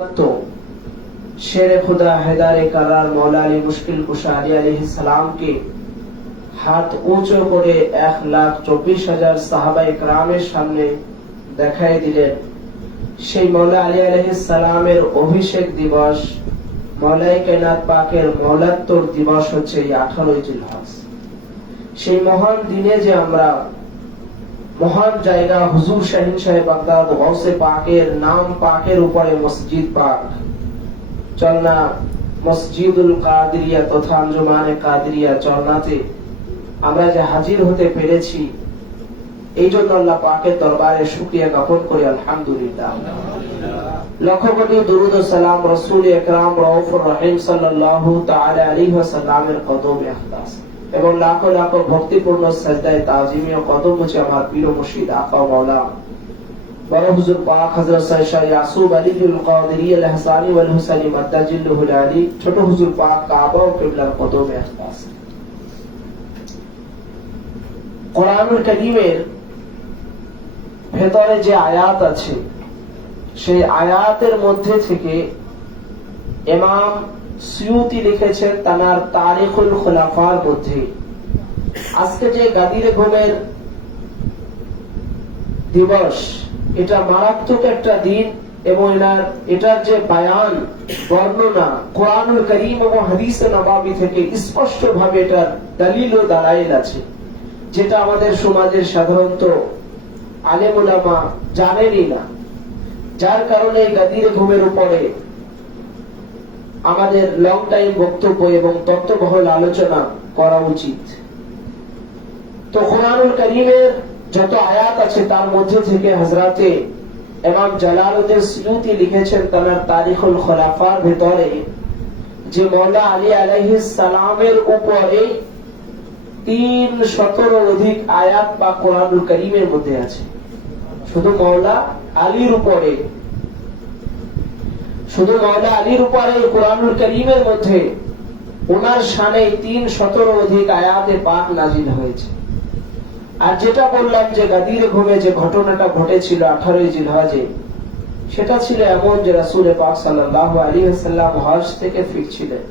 तो शेर खुदा हैदारे करार मौला अली मुश्किल कुशा अली अलैहिस सालाम के হাত উঁচু করে 1,24,000 সাহাবা ইকরামের সামনে দেখাই দিলেন সেই মওলা আলী আলাইহিস সালামের অভিষেক দিবস মওলাই কায়নাত পাকের মওলাত্তর দিবস হচ্ছে এই 18 জিলহজ। সেই মহান দিনে যে আমরা মহান জায়গা হুজুর শাহিন সাহেব বাগদাদ গৌসে পাকের নাম পাকের উপরে মসজিদ পাক চলনা মসজিদুল কাদিরিয়া তথা আঞ্জুমানে কাদিরিয়া চলনাতে আমরা যে হাজির হতে পেরেছি এই জন্য আল্লাহ পাকের দরবারে শুকরিয়া জ্ঞাপন করি আলহামদুলিল্লাহ। লক্ষ কোটি দুরূদ ও সালাম রাসূল আকরাম রাউফুর রহিম সাল্লাল্লাহু তাআলা আলাইহি ওয়াসাল্লামের কদমে ইখলাস এবং লাখো লাখো ভক্তিপূর্ণ সাজদায়ে তাজিমি ও কদম মুছে আমার পীর ও মুর্শিদ আকা মাওলা বড় হুজুর পাক হযরত শাহ ইয়াসুব আলীউল কাদেরী আল হাসানী ওয়াল হুসাইনী মাদ্দাজিল্লাহুল আলী ছোট হুজুর পাক কাবা ও কিবলার কদমে ইখলাস। কোরআনুল কারীমের ভেতরে যে আয়াত আছে সেই আয়াতের মধ্যে থেকে ইমাম সুয়ুতি লিখেছেন তার তারিখুল খুলাফার মধ্যে আজকে যে গাদির ঘুমের দিবস এটা মারাত্মক একটা দিন এবং এটার যে বায়ান বর্ণনা কোরআনুল কারীম এবং হাদিসে নববী থেকে স্পষ্ট ভাবে এটার দলিল ও দালাইল আছে যেটা আমাদের সমাজের সাধারণত আলেম উলামা জানেনই না, যার কারণে গাদির ঘুমের উপরে আমাদের লং টাইম বক্তব্য এবং তত্ত্ববহুল আলোচনা করা উচিত। তো কোরআনুল কারীমের যত আয়াত আছে তার মধ্যে থেকে হযরতে ইমাম জালালউদ্দিন সুয়ুতি লিখেছেন তার তারিখুল খুলাফার ভিতরে যে মওলা আলী আলাইহিস সালামের উপরে 300 অধিক আয়াত বা কোরআনুল কারীমের মধ্যে আছে। শুধু মওলা আলীর উপরে কোরআনুল কারীমের মধ্যে ওনার শানে 300 অধিক আয়াতে পাক নাজিল হয়েছে। আর যেটা বললাম যে গাদির ঘুমে যে ঘটনাটা ঘটেছিল 18 জিলহজে সেটা ছিল এমন যে রাসূল পাক সাল্লাল্লাহু আলাইহি ওয়াসাল্লাম হজ থেকে ফিরছিলেন।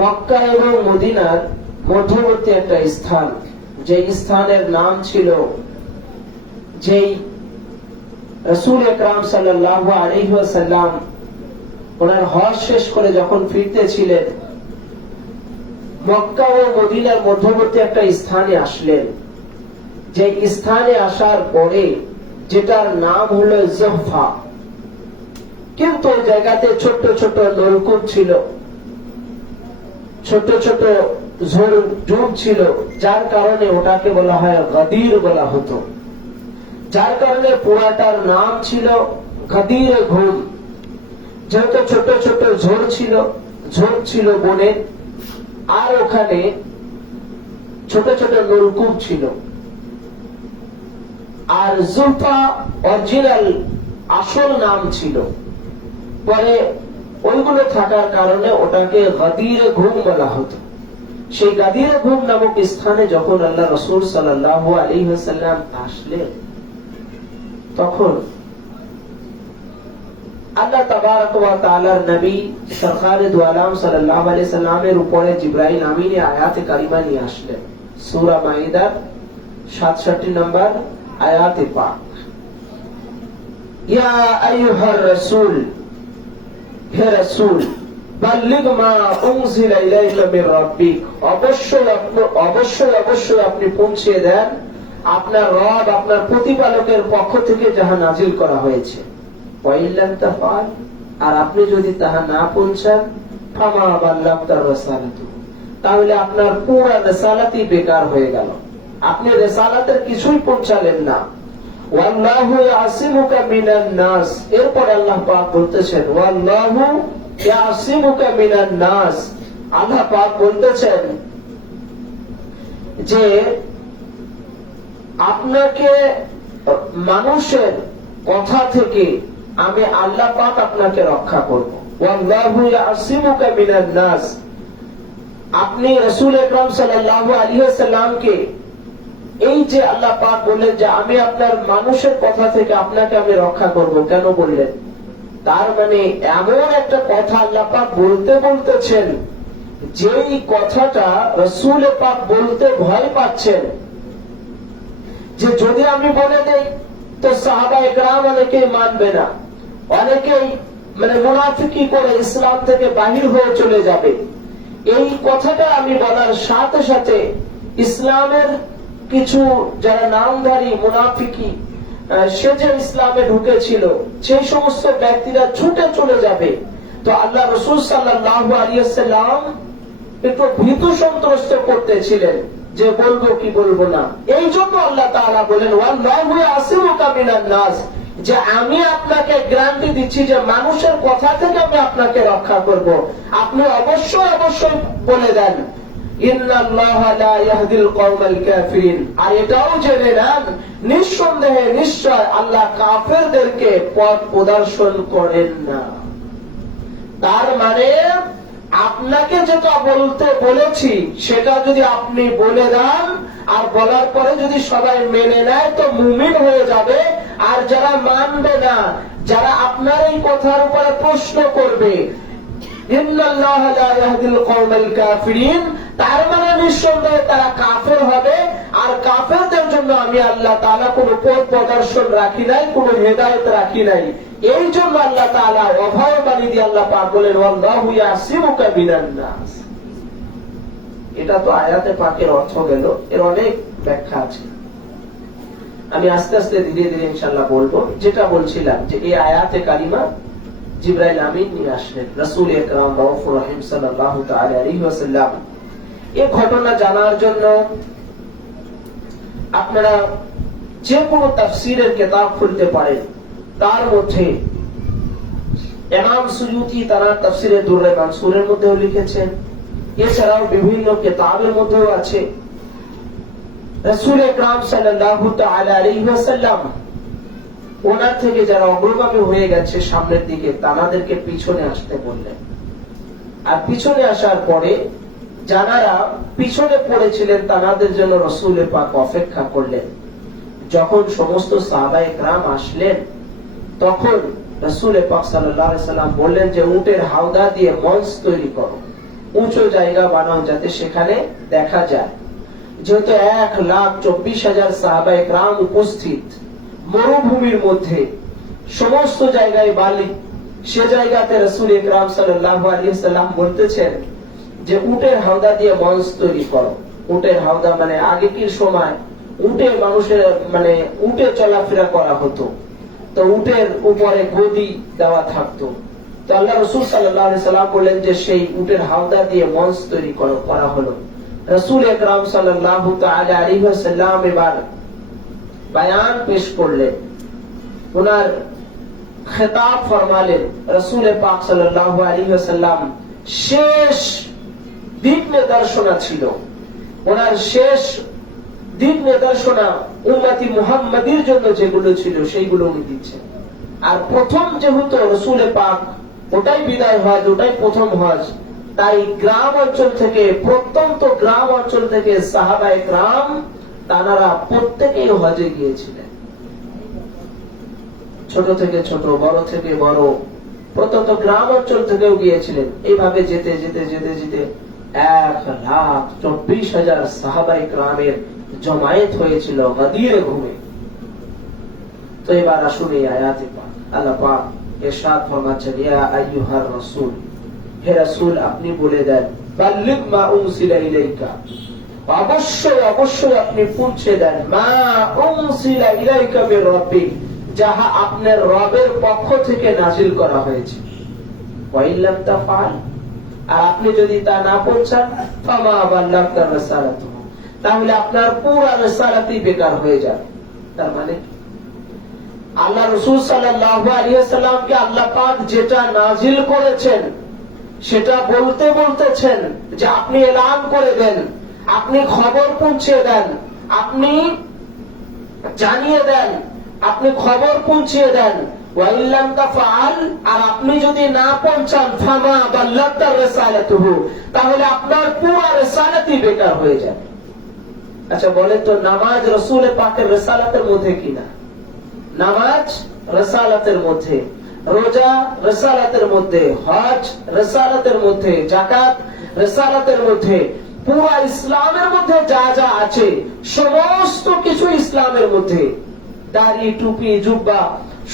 মক্কা এবং মদিনার মধ্যবর্তী একটা স্থান, যে স্থানের নাম ছিল যেই রাসূল আকরাম সাল্লাল্লাহু আলাইহি ওয়াসাল্লাম ওনার হজ শেষ করে যখন ফিরতেছিলেন মক্কা ও মদিনার মধ্যবর্তী একটা স্থানে আসলেন। যে স্থানে আসার পরে যেটার নাম হলো জুহফা, কিন্তু জায়গাতে ছোট ছোট নলকূপ ছিল, ছোট ছোট ঝোপ ছিল, যার কারণে ওটাকে বলা হয় গাদির বলা হতো, যার কারণে পুরাটার নাম ছিল গাদির ঘুম। যেহেতু ছোট ছোট ঝোপ ছিল বনে, আর ওখানে ছোট ছোট নলকূপ ছিল। আর জুলফা অরিজিনাল আসল নাম ছিল, পরে ওইগুলো থাকার কারণে ওটাকে গাদির ঘুম বলা হতো। সেই গাদির ঘুম নামক স্থানে যখন আল্লাহ রাসূল সাল্লাল্লাহু আলাইহি ওয়াসাল্লাম আসলেন তখন আল্লাহ তাবারক ওয়া তাআলার নবী সরকারে দু আলম সাল্লাল্লাহু আলাইহি সাল্লামের উপরে জিবরাইল আমিনে আয়াতে কারিমা নিয়ে আসলেন। সূরা মাইদার 67 নম্বর আয়াতে পাক, ইয়া আইয়ুহার রাসূল, হে রাসূল, বাল্লিগ মা উনজিলা ইলাইকা মির রাব্বিক, অবশ্যই আপনি পৌঁছে দেন আপনার রব আপনার প্রতিপালকের পক্ষ থেকে যাহা নাজিল করা হয়েছে। ওয়াইল্লাম তাফআল, আর আপনি যদি তাহা না পৌঁছান ফামা বাল্লাগতা রাসালাতু, তাহলে আপনার পুরো রিসালাতই বেকার হয়ে গেল, আপনি রিসালাতের কিছুই পৌঁছালেন না। ওয়াল্লাহু ইয়াসিমুকা মিনান নাস, এরপর আল্লাহ পাক বলতেছেন ওয়াল্লাহু ইয়াসিমুকা মিনান নাস, আল্লাহ পাক বলতেছেন যে আপনাকে মানুষের কথা থেকে আমি আল্লাহ পাক আপনাকে রক্ষা করব। ওয়াল্লাহু ইয়াসিমুকা মিনান নাস, আপনি রাসূল আকরাম সাল্লাল্লাহু আলাইহি ওয়াসাল্লামকে এই যে আল্লাহ পাক বললেন যে আমি আপনার মানুষের কথা থেকে আপনাকে আমি রক্ষা করব, কেন বললেন? তার মানে এমন একটা কথা আল্লাহ পাক বলতে বলতেছেন, যেই কথাটা রাসূল পাক বলতে ভয় পাচ্ছেন, যে যদি আমি বলে দেই তো সাহাবায়ে কেরাম অনেকেই মানবে না, অনেকেই মানে মুনাফিকি করে ইসলাম থেকে বাহির হয়ে চলে যাবে। এই কথাটা আমি বলার সাথে সাথে ইসলামের কিছু যারা নামধারী মুনাফিকি সে যে ইসলামে ঢুকেছিল সেই সমস্ত ব্যক্তিরা ছুটে চলে যাবে। তো আল্লাহ রাসূল সাল্লাল্লাহু আলাইহি ওয়াসাল্লাম একটু ভীতু সন্ত্রস্ত করতেছিলেন যে বলবো কি বলবো না। এই জন্য আল্লাহ তাআলা বলেন ওয়াল্লাহু ইয়াসিমুকা মিনান নাস, যে আমি আপনাকে গ্যারান্টি দিচ্ছি যে মানুষের কথা থেকে আমি আপনাকে রক্ষা করব। আপনি অবশ্যই অবশ্যই বলে দেন ইন্নাল্লাহা লা ইয়াহদিল কওমাল কাফিরিন, আর এটাও জেনে নেন নিঃসন্দেহে নিশ্চয় আল্লাহ কাফেরদেরকে পথ প্রদর্শন করেন না। তার মানে আপনাকে যেটা বলতে বলেছি সেটা যদি আপনি বলে দেন আর বলার পরে যদি সবাই মেনে নেয় তো মুমিন হয়ে যাবে। আর যারা মানবে না, যারা আপনার এই কথার উপরে প্রশ্ন করবে ইন্নাল্লাহা লা ইয়াহদিল কওমাল কাফিরিন, তার মানে নিঃসন্দেহে তারা কাফের হবে। আর কাফেরদের জন্য আমি আল্লাহ তাআলা কোনো পথ প্রদর্শন রাখি নাই, কোনো হেদায়েত রাখি নাই। এই জন্য আল্লাহ তাআলা অভয় বাণী দিয়ে আল্লাহ পাক বলেন ওয়াল্লাহু ইয়াসিমুকা মিনান নাস। এটা তো আয়াতে পাকের অর্থ গেল, এর অনেক ব্যাখ্যা আছে। আমি আস্তে আস্তে ধীরে ধীরে ইনশাআল্লাহ বলবো। যেটা বলছিলাম যে এই আয়াতে কারিমা জিবরাইল আমিন নিয়ে আসলেন রাসূল আকরাম রাউফুর রহিম সাল্লাল্লাহু তাআলা আলাইহি ওয়াসাল্লাম। এই ঘটনা জানার জন্য আপনারা যে কোনো তাফসীরের কিতাব খুলতে পারেন। তার মধ্যে ইমাম সুয়ুতি তারা তাফসীরে দুররে মানসুরের মধ্যেও লিখেছেন, এছাড়াও বিভিন্ন কিতাবের মধ্যেও আছে। রাসূল আকরাম সাল্লাল্লাহু তাআলা আলাইহি ওয়াসাল্লাম ওনার থেকে যারা অগ্রগামী হয়ে গেছে সামনের দিকে, তাদেরকে পিছনে আসতে বললেন। আর পিছনে আসার পরে যারা পিছনে পড়েছিলেন তাদের জন্য রাসূল পাক অপেক্ষা করলেন। যখন সমস্ত সাহাবায়ে কেরাম আসলেন তখন রাসূল পাক সাল্লাল্লাহু আলাইহি সাল্লাম বললেন যে উটের হাওদা দিয়ে মঞ্চ তৈরি করো, উঁচু জায়গা বানাও যাতে সেখানে দেখা যায়। যেহেতু 1,24,000 সাহাবায়ে কেরাম উপস্থিত, মরুভূমির মধ্যে সমস্ত জায়গায় বালি, সে জায়গাতে রাসূল আকরাম সাল্লাল্লাহু আলাইহি সাল্লাম বলতেছেন যে উটের হাওদা দিয়ে মঞ্চ তৈরি করো। উটের হাওদা মানে আগেকার সময় উটে মানুষের মানে উটে চলাফেরা করা হতো, তো উটের উপরে গদি দেওয়া থাকতো। তো আল্লাহ রাসূল সাল্লাল্লাহু আলাইহি সাল্লাম বললেন যে সেই উটের হাওদা দিয়ে মঞ্চ তৈরি করা হলো। রাসূল আকরাম সাল্লাল্লাহু তাআলা আলাইহি ওয়াসাল্লাম এবার বয়ান পেশ করলেন, ওনার খেতাব ফরমালেন। রাসূল পাক সাল্লাল্লাহু আলাইহি ওয়াসাল্লাম শেষ দিক নির্দেশনা ছিল, ওনার শেষ দিক নির্দেশনা উম্মতি মুহাম্মাদীর জন্য যেগুলো ছিল সেইগুলো উনি দিচ্ছেন। আর প্রথম যেহেতু রাসূল পাক ওটাই বিদায় হজ, ওটাই প্রথম হজ, তাই গ্রাম অঞ্চল থেকে, প্রত্যন্ত গ্রাম অঞ্চল থেকে সাহাবায়ে কেরাম তারা প্রত্যেকেই হজে গিয়েছিলেন। ছোট থেকে ছোট, বড় থেকে বড়, প্রত্যন্ত গ্রাম অঞ্চল থেকেও গিয়েছিলেন। এইভাবে যেতে যেতে যেতে যেতে 1,24,000 সাহাবায়ে কেরামের জমায়েত হয়েছিল গাদিরে ঘুমে। তো এবার আসুন এই আয়াতে পাক আল্লাহ পাক ইরশাদ ফরমাচ্ছেন ইয়া আইয়ুহার রাসূল, হে রাসূল আপনি বলে দেন বাল্লিগ মা উনসিলা ইলাইকা, অবশ্যই অবশ্যই আপনি পৌঁছে দেন মা উনসিলা ইলাইকা মির রাব্বিক, যাহা আপনার রবের পক্ষ থেকে নাযিল করা হয়েছে। ওয়া ইল্লাম তাফআল, আর আপনি যদি তা না পৌঁছান ফামা বাল্লাগতা রাসালাতু, তাহলে আপনার পুরো রিসালাতই বেকার হয়ে যাবে। তার মানে আল্লাহ রাসূল সাল্লাল্লাহু আলাইহি ওয়াসাল্লামকে আল্লাহ পাক যেটা নাযিল করেছেন সেটা বলতে বলতেছেন যে আপনি এলান করে দেন, আপনি খবর পৌঁছে দেন, আপনি জানিয়ে দেন, আপনি খবর পৌঁছে দেন। ওয়া ইল্লাম তাফআল, আর আপনি যদি না পৌঁছান ফামা বাল্লাগতা রাসালাতুহু, তাহলে আপনার পুরো রিসালাতই বেকার হয়ে যাবে। আচ্ছা বলেন তো, নামাজ রসুল পাকের রিসালাতের মধ্যে কিনা? নামাজ রিসালাতের মধ্যে, রোজা রিসালাতের মধ্যে, হজ রিসালাতের মধ্যে, যাকাত রিসালাতের মধ্যে, পুরো ইসলামের মধ্যে যা যা আছে সমস্ত কিছু ইসলামের মধ্যে, দাড়ি টুপি জুব্বা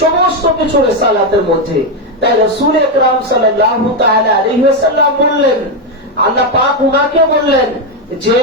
সমস্ত কিছু রিসালাতের মধ্যে। তাই রাসূল আকরাম সাল্লাল্লাহু তাআলা আলাইহি ওয়াসাল্লাম বললেন, আল্লাহ পাক উনাকে বললেন যে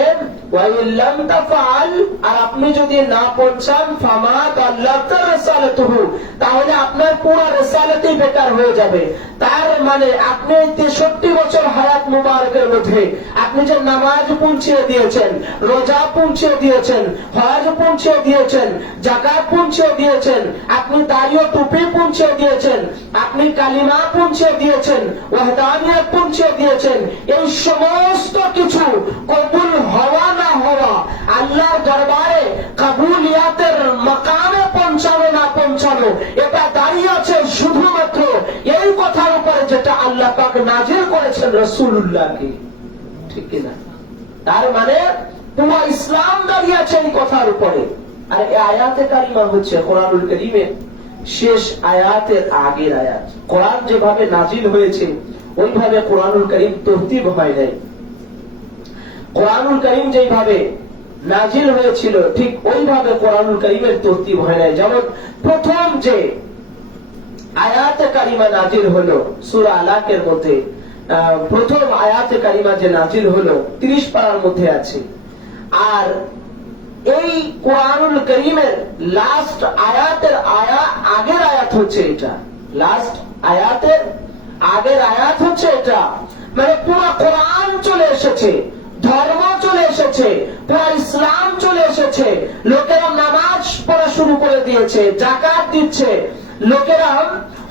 ওয়াইল্লাম তাফআল, আর আপনি যদি না পৌঁছান ফামা বাল্লাগতা রিসালাতুহু, তাহলে আপনার পুরো রিসালাতই বেকার হয়ে যাবে। তার মানে আপনি 63 বছর হায়াত মুবারকের মধ্যে আপনি যে নামাজ পৌঁছিয়ে দিয়েছেন, রোজা পৌঁছিয়ে দিয়েছেন, হজ পৌঁছিয়ে দিয়েছেন, যাকাত পৌঁছিয়ে দিয়েছেন, আপনি দাড়ি ও টুপি পৌঁছিয়ে দিয়েছেন, আপনি কালিমা পৌঁছিয়ে দিয়েছেন, ওয়াহদানিয়ত পৌঁছিয়ে দিয়েছেন, এই সমস্ত কিছু কবুল হওয়া না হওয়া, আল্লাহর দরবারে কবুলিয়াতের মাকামে পৌঁছানো না পৌঁছানো, এটা দাঁড়িয়ে আছে শুধুমাত্র এই কথার উপরে যেটা আল্লাহ পাক নাজিল করেছেন রাসূলুল্লাহকে, ঠিক কিনা? তার মানে পুরো ইসলাম দাঁড়িয়ে আছে এই কথার উপরে। আর এই আয়াতে কারিমা হচ্ছে কোরআনুল কারীমের শেষ আয়াতের আগের আয়াত। কোরআন যেভাবে নাজিল হয়েছে ওইভাবে কোরআনুল কারীম তরতিব হয় নাই। কোরআনুল কারীম যেভাবে নাজিল হয়েছিল ঠিক ওইভাবে কোরআনুল কারীমের তরতিব হয় নাই। যেমন প্রথম যে আয়াতে কারিমা নাজিল হলো সূরা আলাকের মধ্যে, প্রথম আয়াতে কারিমা যে নাজিল হলো 30 পারার মধ্যে আছে। আর এই কোরআনুল কারীমের লাস্ট আয়াতের আগের আয়াত হচ্ছে এটা, লাস্ট আয়াতের আগের আয়াত হচ্ছে এটা। মানে পুরো কোরআন চলে এসেছে, ধর্ম চলে এসেছে, পুরো ইসলাম চলে এসেছে। লোকেরা নামাজ পড়া শুরু করে দিয়েছে, যাকাত দিচ্ছে, লোকেরা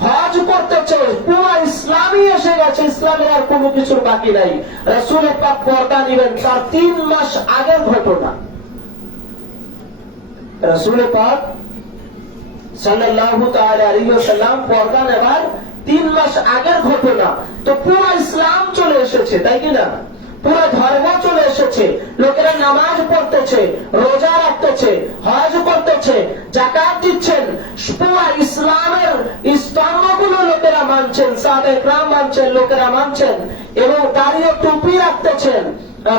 হজ করতেছে, পুরো ইসলামই এসে গেছে। ইসলামের আর কোনো কিছুর বাকি নাই। রাসূল পাক পর্দা নিবেন তার 3 মাস আগের ঘটনা। রাসূল পাক সাল্লাল্লাহু তাআলা আলাইহি ওয়াসাল্লাম পর্দা নেবার 3 মাস আগের ঘটনা। তো পুরো ইসলাম চলে এসেছে, তাই কি না? পুরো ধর্ম চলে এসেছে। লোকেরা নামাজ পড়তেছে, রোজা রাখতেছে, হজ করতেছে, যাকাত দিচ্ছেন। পুরো ইসলামের স্তম্ভগুলো লোকেরা মানছেন, সাহাবায়ে কেরাম মানছেন, লোকেরা মানছেন, এবং দাড়ি ও টুপি রাখতেছেন,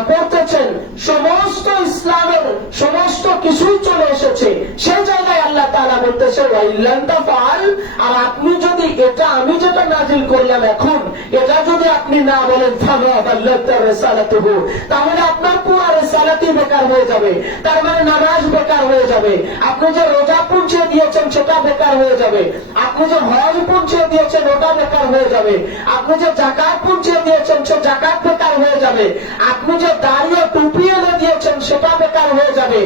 পড়তেছেন। সমস্ত ইসলামের সমস্ত কিছুই চলে এসেছে। সেই জায়গায় আল্লাহ তাআলা বলতেছে ওয়াইল্লাম তাফআল, আর আপনি যদি এটা আমি যেটা নাজিল করলাম এখন এটা যদি আপনি না বলেন ফামা বাল্লাগতা রিসালাতুহু, তাহলে আপনার পুরো রিসালাতই বেকার হয়ে যাবে। তার মানে নামাজ বেকার হয়ে যাবে, আপনি যে রোজা পৌঁছে দিয়েছেন সেটা বেকার হয়ে যাবে, আপনি যে হজ পৌঁছে দিয়েছেন ওটা বেকার হয়ে যাবে, আপনি যে যাকাত পৌঁছে দিয়েছেন সে যাকাত বেকার হয়ে যাবে, আপনি যে দাড়ি ও টুপি এনে দিয়েছেন সেটা বেকার হয়ে যাবে।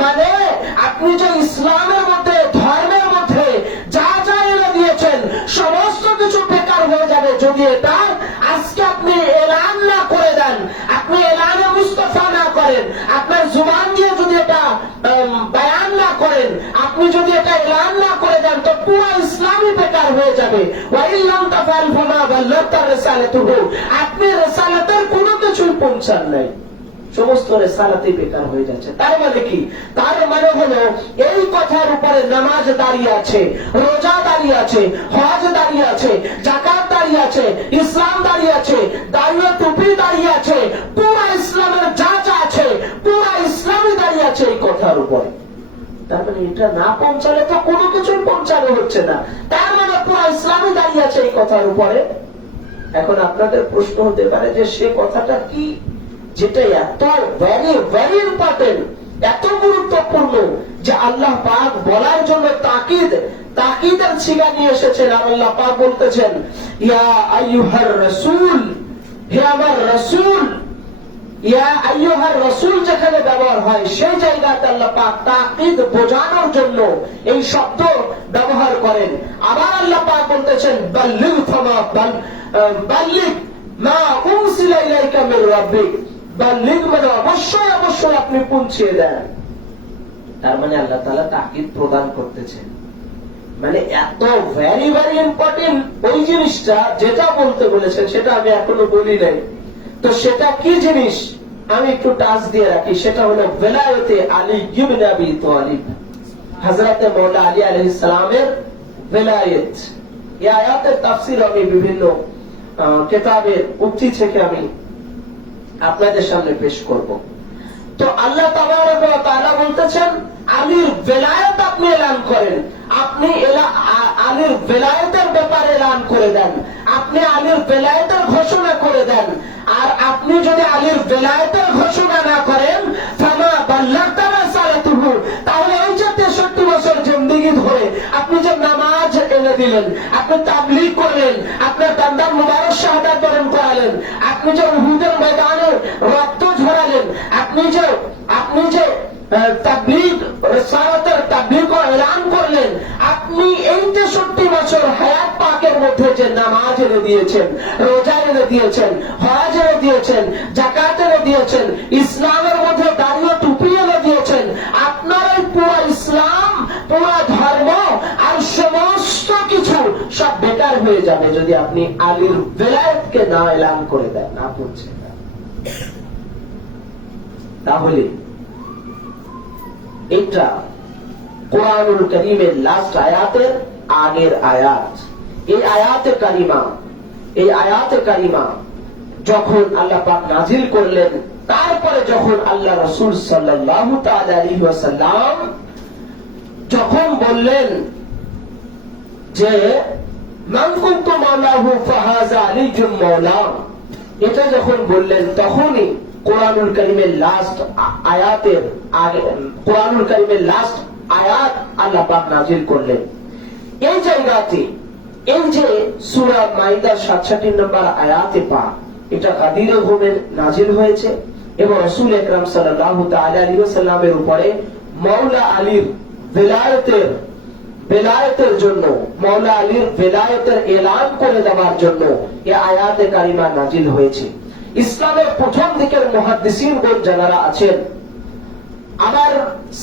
মানে আপনি যে ইসলামের মধ্যে ধর্মের মধ্যে যা যা এনে দিয়েছেন সমস্ত কিছু বেকার হয়ে যাবে যদি এটা আজকে আপনি এলান না করে দেন, আপনি এলানে মুস্তাফা না করেন, আপনার জুবান দিয়ে যদি এটা বয়ান না করেন, আপনি যদি এটা এলান না করে দেন, তো পুরো ইসলামই বেকার হয়ে যাবে। ওয়াইল্লাম তাফআল ফামা বাল্লাগতা রিসালাতুহু, আপনি রিসালাতের কোনো কিছুই পৌঁছান নাই, সমস্ত রিসালাতই বেকার হয়ে যাচ্ছে। তার মানে কি? তার মানে হলো এই কথার উপরে নামাজ দাঁড়িয়ে আছে, রোজা দাঁড়িয়ে আছে, হজ দাঁড়িয়ে আছে, যাকাত দাঁড়িয়ে আছে, ইসলাম দাঁড়িয়ে আছে, দাড়ি ও টুপি দাঁড়িয়ে আছে, পুরো ইসলামের যা যা আছে পুরো ইসলামই দাঁড়িয়ে আছে এই কথার উপরে। তার মানে এটা না পৌঁছালে তো কোনো কিছুই পৌঁছানো হচ্ছে না। তার মানে পুরো ইসলামই দাঁড়িয়ে আছে এই কথার উপরে। এখন আপনাদের প্রশ্ন হতে পারে যে সে কথাটা কি যেটা এত ভেরি ভেরি ইম্পর্টেন্ট, এত গুরুত্বপূর্ণ যে আল্লাহ পাক বলার জন্য তাকিদের ছিগা নিয়ে এসেছেন। আর আল্লাহ পাক বলতেছেন ইয়া আইয়ুহার রাসূল, হে আমার রাসূল। ইয়া আইয়ুহার রাসূল যেখানে ব্যবহার হয় সেই জায়গাতে আল্লাহ পাক তাকিদ বোঝানোর জন্য এই শব্দ ব্যবহার করেন। আবার আল্লাহ পাক বলতেছেন বাল্লিগ ফামা বাল্লিগ মা উনসিলা ইলাইকা মির রাব্বিক, বাল্লিগ মানে অবশ্যই অবশ্যই আপনি পৌঁছে দেন। তার মানে আল্লাহ তাআলা তাকিদ প্রদান করতেছেন। মানে এত ভেরি ভেরি ইম্পর্টেন্ট ওই জিনিসটা যেটা বলতে বলেছেন সেটা আমি এখনো বলি নাই। তো সেটা কি জিনিস আমি একটু টাচ দিয়ে রাখি, সেটা হলো বেলায়েতে আলী ইবনে আবি তালিব, হযরতে মাওলা আলী আলাইহিস সালামের বেলায়েত। এই আয়াতের তাফসীর আমি বিভিন্ন কিতাবের উক্তি থেকে আমি আপনাদের সামনে পেশ করব। তো আল্লাহ তাবারক ওয়া তাআলা বলতেছেন আলীর বেলায়েত আপনি এলান করেন, আপনি আলীর বেলায়েতের ব্যাপারে এলান করে দেন, আপনি আলীর বেলায়েতের ঘোষণা করে দেন। আর আপনি যদি আলীর বেলায়েতের ঘোষণা না করেন ফামা বাল্লাগতা রিসালাতুহু, তাহলে এই যে 63 বছর জিন্দেগি ধরে আপনি যে নামাজ এনে দিলেন, আপনি তাবলীগ করলেন, আপনার দান্দার মুবারক শাহাদাত বরণ করালেন, আপনি যে উহুদের ময়দানে রক্ত ঝরালেন, আপনি যে তাবলীগ রিসালাতের তাবলীগ এলান করলেন, আপনি এই 63 বছর হায়াত পাকের মধ্যে যে নামাজ এনে দিয়েছেন, রোজা এনে দিয়েছেন, হজ এনে দিয়েছেন, যাকাত এনে দিয়েছেন, ইসলামের মধ্যে দাঁড়িয়ে টুপি এনে দিয়েছেন, আপনার এই পুরো ইসলাম, পুরো ধর্ম আর সমস্ত কিছু সব বেকার হয়ে যাবে যদি আপনি আলীর বেলায়েতকে না এলান করে দেন, না পৌঁছে দেন। তাহলে এটা কোরআনুল কারীমের লাস্ট আয়াতের আগের আয়াত। এই আয়াতে কারিমা যখন আল্লাহ পাক নাজিল করলেন, তারপরে যখন আল্লাহ রাসূল সাল্লাল্লাহু তাআলা আলাইহি ওয়াসাল্লাম যখন বললেন যে মান কুনতু মাওলাহু ফাহাযা আলিয়্যুম মাওলা, এটা যখন বললেন তখনই কোরআনুল কারীমের লাস্ট আয়াত আল্লাহ পাক নাজিল করলেন। এই জায়গাতে এই যে সূরা মাইদার 67 নম্বর আয়াতে পাক, এটা গাদিরে ঘুমের নাজিল হয়েছে এবং রাসূল আকরাম সাল্লাল্লাহু তাআলা আলাইহি ওয়াসাল্লামের উপরে মাওলা আলীর বেলায়েতের জন্য, মাওলা আলীর বেলায়েতের এলান করে দেওয়ার জন্য এই আয়াতে কারিমা নাজিল হয়েছে। ইসলামের প্রথম দিকের মুহাদ্দিসিনগণ যারা আছেন, আমার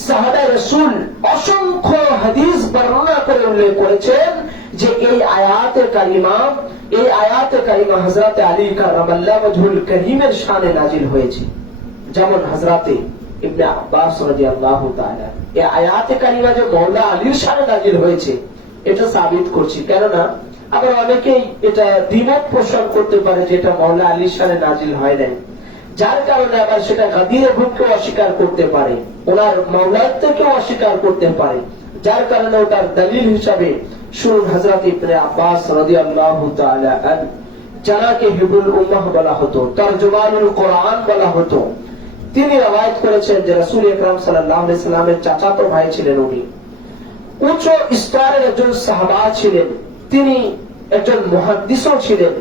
সাহাবায়ে রাসূল অসংখ্য হাদিস বর্ণনা করে উল্লেখ করেছেন যে এই আয়াতে কারিমা হযরতে আলী কারামাল্লাহু ওয়াজহুল কারীমের শানে নাজিল হয়েছে। যেমন হযরতে ইবনে আব্বাস রাদিয়াল্লাহু তাআলা এই আয়াতে কারিমা যে মাওলা আলীর শানে নাজিল হয়েছে এটা সাবিত করছি। কেননা আবার অনেকেই এটা দ্বিমত পোষণ করতে পারে যে এটা মাওলা আলীর শানে নাজিল হয় নাই, যার কারণে আবার সেটা গাদিরে ভুলকে অস্বীকার করতে পারে, ওনার মাওলাত্বকে অস্বীকার করতে পারে, যার কারণে ওটার দলিল হিসাবে শুনুন হযরত ইবনে আব্বাস রাদিয়াল্লাহু তাআলা আনহু, যাকে হিবরুল উম্মাহ বলা হতো, তরজমানুল কোরআন বলা হতো, তিনি রওয়ায়াত করেছেন যে রাসূল আকরাম সাল্লাল্লাহু আলাইহি সাল্লামের চাচাতো ভাই ছিলেন, উনি উচ্চ স্তরের একজন সাহাবা ছিলেন, তিনি একজন মুহাদ্দিসও ছিলেন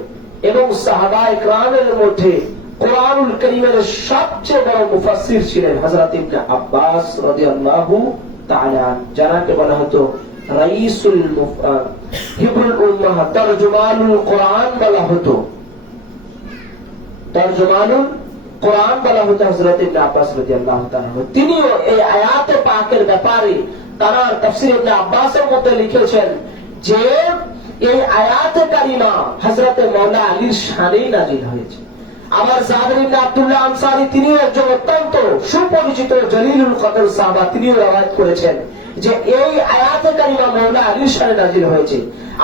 এবং সাহাবায়ে কেরামের মধ্যে কোরআনুল কারীমের সবচেয়ে বড় মুফাসসির ছিলেন হযরত ইবনে আব্বাস রাদিয়াল্লাহু তাআলা, যাকে বলা হতো রাইসুল হিবরুল উম্মাহ, তরজমানুল কোরআন বলা হতো, তরজমানুল কোরআন বলা হতো হযরত ইবনে আব্বাস রাদিয়াল্লাহু তাআলা। তিনিও এই আয়াতে পাকের ব্যাপারে তারা তাফসীর ইবনে আব্বাসের মধ্যে লিখেছেন যে এই আয়াতে কারিমা হযরতে মাওলা আলীর শানেই নাজিল হয়েছে। আমার জাবের ইবনে আব্দুল্লাহ আনসারী, তিনিও একজন অত্যন্ত সুপরিচিত জলিলুল কদর সাহাবা, তিনিও রওয়ায়াত করেছেন যে এই আয়াতে কারিমা মাওলা আলীর শানে নাজিল হয়েছে।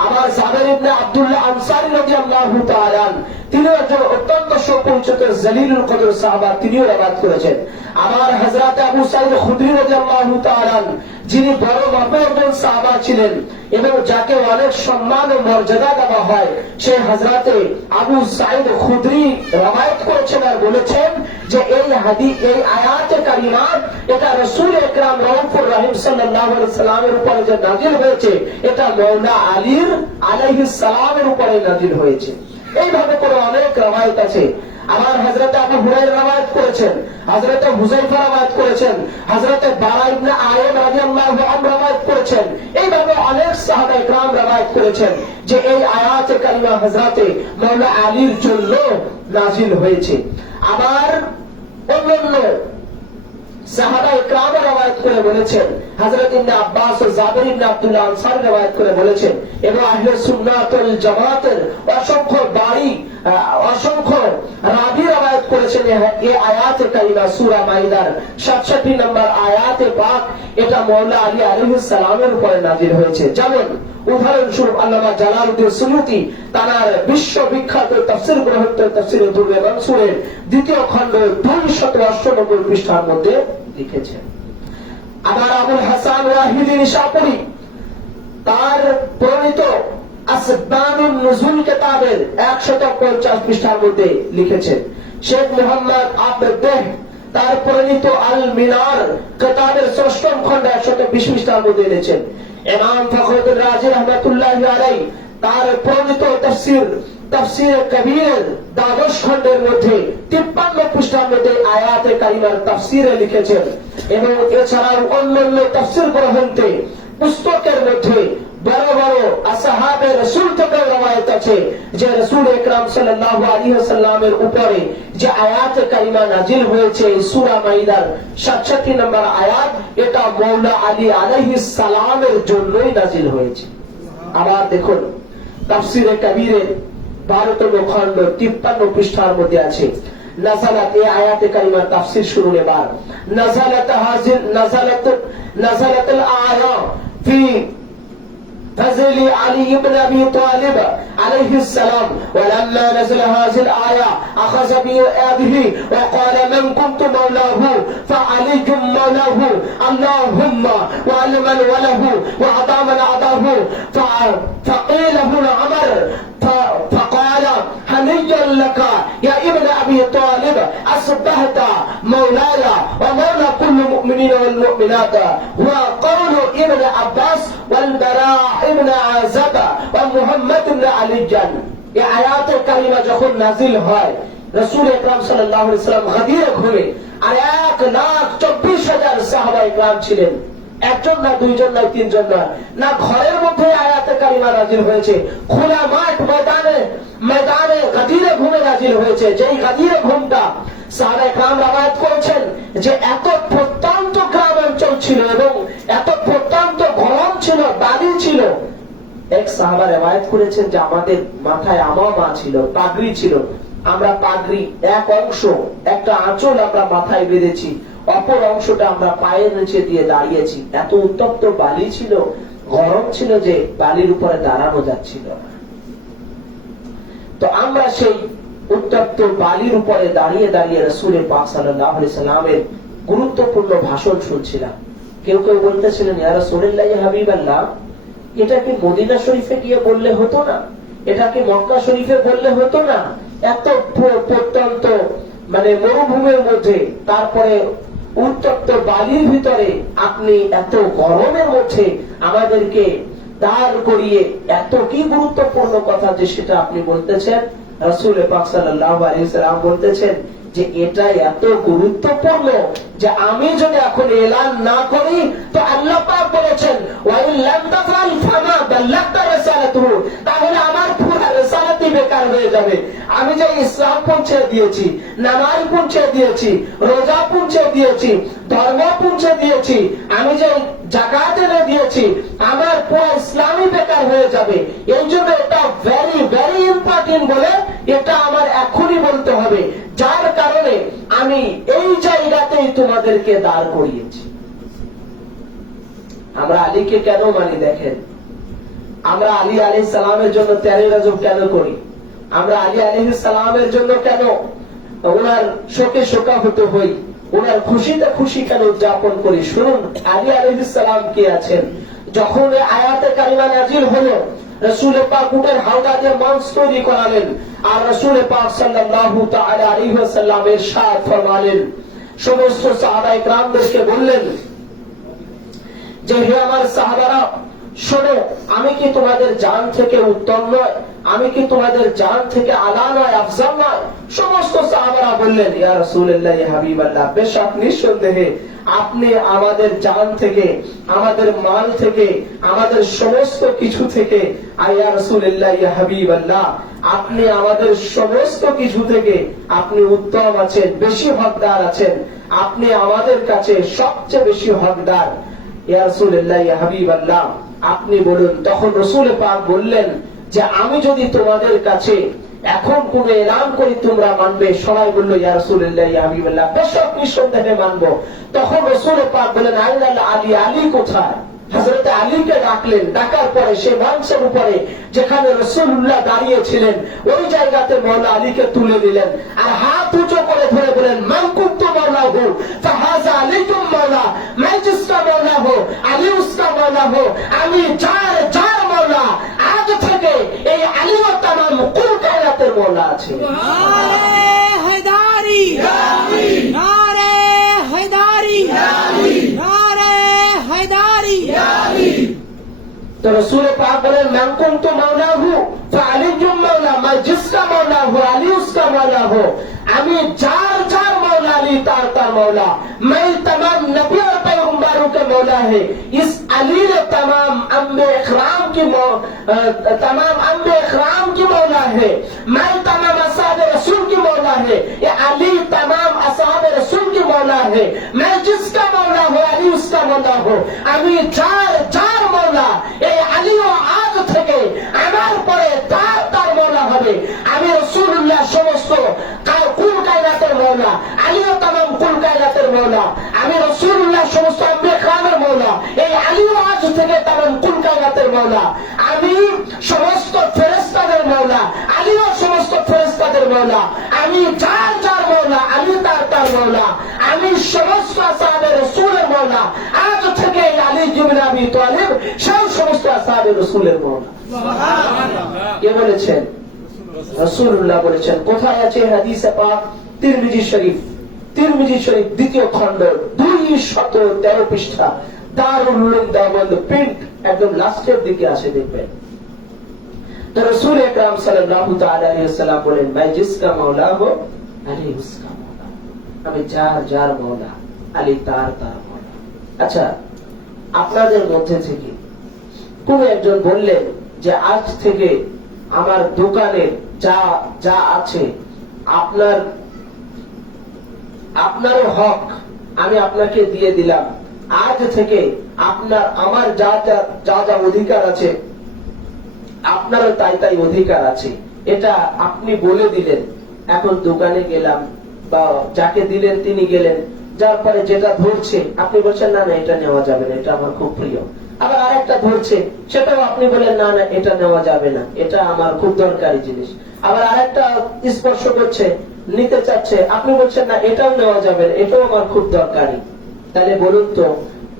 আমার জাবের ইবনে আব্দুল্লাহ আনসারী রাদিয়াল্লাহু তাআলা তিনিও একজন অত্যন্ত সুপরিচিত জলিলুল কদর সাহাবা, তিনিও রওয়ায়াত করেছেন। আমার হযরত আবু সাঈদ খুদরি রাদিয়াল্লাহু তাআলা, যিনি বড় মাপের একজন সাহাবা ছিলেন এবং যাকে অনেক সম্মান ও মর্যাদা দেওয়া হয়, সেই হযরতে আবু সাঈদ খুদরি রওয়ায়াত করেছেন আর বলেছেন যে এই আয়াতে কারিমা এটা রাসূল আকরাম রাউফুর রহিম সাল্লাল্লাহু আলাইহি সাল্লামের উপরে যে নাজিল হয়েছে, এটা মাওলা আলীর আলাইহিস সালামের উপরে নাজিল হয়েছে। এইভাবে করে অনেক রওয়ায়াত আছে। আমার হযরত আবু হুরায়রা রওয়ায়াত করেছেন, হযরত হুযায়ফা রওয়ায়াত করেছেন, হযরত বারা ইবনে আযিব রাদিয়াল্লাহু আনহু রওয়ায়াত করেছেন। এইভাবে অনেক সাহাবায়ে কেরাম রওয়ায়াত করেছেন যে এই আয়াতে কারিমা হযরতে মাওলা আলীর জন্য নাজিল হয়েছে। আবার অন্যান্য সাহাবায়ে কেরাম রওয়ায়াত করে বলেছেন, হযরত ইবনে আব্বাস ও জাবের ইবনে আব্দুল্লাহ আনসারী রওয়ায়াত করে বলেছেন এবং আহলে সুন্নাত ওয়াল জামাতের অসংখ্য রাবী রওয়ায়াত করেছেন এই আয়াতে কারিমা সূরা মাইদার 67 নম্বর আয়াতে পাক, এটা মওলা আলী আলাইহিস সালামের উপরে নাযিল হয়েছে। যেমন উদাহরণস্বরূপ আল্লামা জালালউদ্দিন সুয়ুতী তার বিশ্ববিখ্যাত তাফসীর গ্রন্থ তাফসীরে দুররে মানসুরের 2য় খণ্ড 298 পৃষ্ঠার মধ্যে লিখেছেন। আবার আবুল হাসান ওয়াহিদি নিশাপুরী তার প্রণীত আসবাবুন নুজুল কিতাবের 150 পৃষ্ঠার মধ্যে লিখেছেন। শেখ মুহাম্মদ আবদেহ তার প্রণীত আল মিনার কিতাবের 6ম খণ্ড 120 পৃষ্ঠার মধ্যে লিখেছেন। ইমাম ফখরুদ্দিন রাজি রাহমাতুল্লাহি আলাইহি তার প্রণীত তাফসীর কবীর 12 খণ্ডের মধ্যে 53 পৃষ্ঠার মধ্যে আয়াতে কারিমার তাফসীরে লিখেছেন। এবং এছাড়াও অন্যান্য তাফসীর গ্রন্থে পুস্তকের মধ্যে বড় বড় আসহাবে রাসূল থেকে রওয়ায়াত আছে যে রাসূল আকরাম সাল্লাল্লাহু আলাইহি ওয়াসাল্লামের উপরে যে আয়াতে কারিমা নাযিল হয়েছে সূরা মাইদার 67 নম্বর আয়াত, এটা মওলা আলী আলাইহিস সালামের জন্যই নাযিল হয়েছে। আবার দেখুন তাফসীরে কবীরের 12তম খণ্ড 53 পৃষ্ঠার মধ্যে আছে নাযালাত, এই আয়াতে কারিমার তাফসীর শুনুন এবার। নাযালাতুল আয়া ফি فضل علي بن ابي طالب عليه السلام، ولما نزل هذه الايه اخذ بيده وقال من كنت مولاه فعلي مولاه، اللهم وعل من وله وعطى من عطاه. فقيل هنا عمر فقال هنيئا لك يا ابن ابي طالب اصبحت مولاي ومولى كل المؤمنين والمؤمنات. وقول ابن عباس والبراء ابن عازب ومحمد بن علي جان। এই আয়াতে কারিমা যখন নাযিল হয় রাসূল আকরাম সাল্লাল্লাহু আলাইহি ওয়াসাল্লাম গাদিরে ঘুরে আর 1,24,000 সাহাবায়ে کرام ছিলেন। একজন না, দুইজন না, তিনজন না, ঘরের মধ্যে আয়াতে কারিমা নাযিল হয়েছে, খোলা মাঠ ময়দানে গাদিরে ঘুমে নাযিল হয়েছে। যেই গাদিরে ঘুমটা সাহাবায়ে کرام রওয়ায়াত করেছেন যে এত প্রত্যন্ত গ্রাম অঞ্চল ছিল এবং এত প্রত্যন্ত গরম ছিল, বালি ছিল। এক সাহাবা রওয়ায়াত করেছেন যে আমাদের মাথায় আমামা ছিল, পাগড়ি ছিল, আমরা পাগড়ি এক অংশ একটা আঁচল আমরা মাথায় বেঁধেছি, অপর অংশটা আমরা পায়ের নিচে দিয়ে দাঁড়িয়েছি। এত উত্তপ্ত বালি ছিল, গরম ছিল যে বালির উপরে দাঁড়ানো যাচ্ছিল না। তো আমরা সেই উত্তপ্ত বালির উপরে দাঁড়িয়ে দাঁড়িয়ে রাসূল পাক সাল্লাল্লাহু আলাইহি সাল্লামের গুরুত্বপূর্ণ ভাষণ শুনছিলাম। কেউ কেউ বলতেছিলেন ইয়া রাসূলুল্লাহ ইয়া হাবিবাল্লাহ, এটা কি মদিনা শরীফে গিয়ে বললে হতো না? এটা কি মক্কা শরীফে বললে হতো না? এত প্রত্যন্ত মানে মরুভূমির মধ্যে, তারপরে উত্তপ্ত বালির ভিতরে আপনি এত গরমের মধ্যে আমাদেরকে দাঁড় করিয়ে এত কি গুরুত্বপূর্ণ কথা যে সেটা আপনি বলতেছেন? রাসূল পাক সাল্লাল্লাহু আলাইহি সাল্লাম বলতেছেন যে এটা এত গুরুত্বপূর্ণ যে আমি যদি এখন এলান না করি তো আল্লাহ পাক বলেছেন ওয়া ইন লাম তাফআল ফামা বাল্লাগতা রিসালাতুহু, তাহলে আমার পুরো রিসালাতই বেকার হয়ে যাবে। আমি যে ইসলাম পৌঁছে দিয়েছি, নামাজ পৌঁছে দিয়েছি, রোজা পৌঁছে দিয়েছি, ধর্ম পৌঁছে দিয়েছি, আমি যে যাকাত এনে দিয়েছি, আমার পুরো ইসলামই বেকার হয়ে যাবে। এই জন্য এটা ভেরি ভেরি ইম্পর্টেন্ট বলে এটা আমার এখনই বলতে হবে, যার কারণে আমি এই জায়গাতেই তোমাদেরকে দাঁড় করিয়েছি। আমরা আলীকে কেন মানি দেখেন, আমরা আলী আলাইহিস সালামের জন্য 13 রজব কেন করি, আমরা আলী আলাইহিস সালামের জন্য কেন ওনার শোকে শোকাহত হই, ওনার খুশিতে খুশি কেন উদযাপন করি? শুনুন আলী আলাইহিস সালাম কে আছেন। যখন আয়াতে কারিমা নাযিল হলো, রাসূল পাক উটের হাওদা দিয়ে মাংস তৈরি করালেন আর রাসূল পাক সাল্লাল্লাহু তাআলা আলাইহি ওয়াসাল্লাম ইরশাদ ফরমালেন, সমস্ত সাহাবায়ে کرامদেরকে বললেন যে হে আমার সাহাবারা, শোনো, আমি কি তোমাদের জান থেকে উত্তম নয়? আমি কি তোমাদের জান থেকে আলা নয়, আফজাল নয়? সমস্ত সাহাবারা বললেন ইয়া রাসূলুল্লাহ ইয়া হাবিবাল্লাহ, বেশক নিঃসন্দেহে আপনি আমাদের জান থেকে, আমাদের মাল থেকে, আমাদের সমস্ত কিছু থেকে, আর ইয়া রাসূলুল্লাহ ইয়া হাবিবাল্লাহ, আপনি আমাদের সমস্ত কিছু থেকে আপনি উত্তম আছেন, বেশি হকদার আছেন, আপনি আমাদের কাছে সবচেয়ে বেশি হকদার। ইয়া রাসূলুল্লাহ ইয়া হাবিবাল্লাহ, আপনি বলুন। তখন রাসূল পাক বললেন যে আমি যদি তোমাদের কাছে এখন কোন এলান করি তোমরা মানবে? সবাই বললো ইয়া রাসূলুল্লাহ ইয়া হাবিবাল্লাহ, বেশক নিঃসন্দেহে মানবো। তখন রাসূল পাক বলেন আইনাল আলী, আলী কোথায়? হযরত আলীকে ডাকলেন। ডাকার পরে সে মঞ্চের উপরে যেখানে রাসূলুল্লাহ দাঁড়িয়ে ছিলেন ওই জায়গাতে মাওলা আলীকে তুলে দিলেন আর হাত উঁচু করে ধরে বলেন মান কুনতু মাওলাহু ফাহাযা আলাইকুম মাওলা, मैं जिसका मौला हो আলী उसका मौला हो, আমি যার যার মাওলা, আজ থেকে এই আলী ও तमाम কুল কায়নাতের মাওলা আছে। नारे हैदारी, नारे हैदारी, नारे हैदारी। तो रसूल पाक बोले मैं कुन्तु मौला हूँ फाली मौला, मैं जिसका मौला हूँ अली उसका मौला हो, আমি যার যার मौला अली तार तार मौला, मैं तमाम नबी और पैगम्बरों के मौला है। इस अली ने तमाम अम्बे इकराम की मौला है। मैं तमाम असहाब रसूल की मौला है। ये अली तमाम असहाब रसूल की मौला है। मैं जिसका मौला हो अली उसका मौला हो, আমি যার যার मौला, এই আলীও আজ থেকে আমার পরে তার তার মৌলা হবে। আমি রাসূলুল্লাহ সমস্ত কুল কায়নাতের মৌলা, আলীও तमाम কুল কায়নাতের মৌলা। আমি রাসূলুল্লাহ সমস্ত আম্বিয়া কিরামের মৌলা, এই আলীও আজ থেকে तमाम কুল কায়নাতের মৌলা। আমি সমস্ত ফেরেশতাদের মৌলা, আলীও সমস্ত ফেরেশতাদের মৌলা। আমি যার যার মৌলা, আলী তার তার মৌলা। আমি সমস্ত আসহাবে রাসূলের মৌলা, আজ থেকে আলী ইবনে আবি তালিব সেই সমস্ত আসহাবে রাসূলের মৌলা। কে বলেছেন? রাসূলুল্লাহ বলেছেন। কোথায় আছে হাদিসে পাক? তিরমিজি শরীফ, তিরমিজি শরীফ দ্বিতীয় খণ্ড 213 পৃষ্ঠা, দারুল উলুম দেওবন্দ প্রিন্ট, একদম লাস্টের দিকে আসে দেখবেন। তো রাসূল আকরাম সাল্লাল্লাহু তাআলা আলাইহি ওয়াসাল্লাম বলেন मैं जिसका मौला हो अली उसका मौला, আমি যার যার মৌলা, আলী তার তার মৌলা। আচ্ছা, আপনাদের মধ্যে থেকে কোন একজন বললেন যে আজ থেকে আমার দোকানে যা যা আছে আপনার হক আমি আপনাকে দিয়ে দিলাম, আজ থেকে আপনার আমার যা যা যা যা অধিকার আছে আপনারও তাই তাই অধিকার আছে, এটা আপনি বলে দিলেন। এখন দোকানে গেলাম বা যাকে দিলেন তিনি গেলেন, যার পরে যেটা ধরছে আপনি বলছেন না না এটা নেওয়া যাবে না, এটা আমার খুব প্রিয়। আবার আরেকটা ধরছে, সেটাও আপনি বলেন না না এটা নেওয়া যাবে না, এটা আমার খুব দরকারি জিনিস। আবার আরেকটা স্পর্শ করছে, নিতে চাচ্ছে, আপনি বলছেন না এটাও নেওয়া যাবে না, এটাও আমার খুব দরকারি। তাহলে বলুন তো,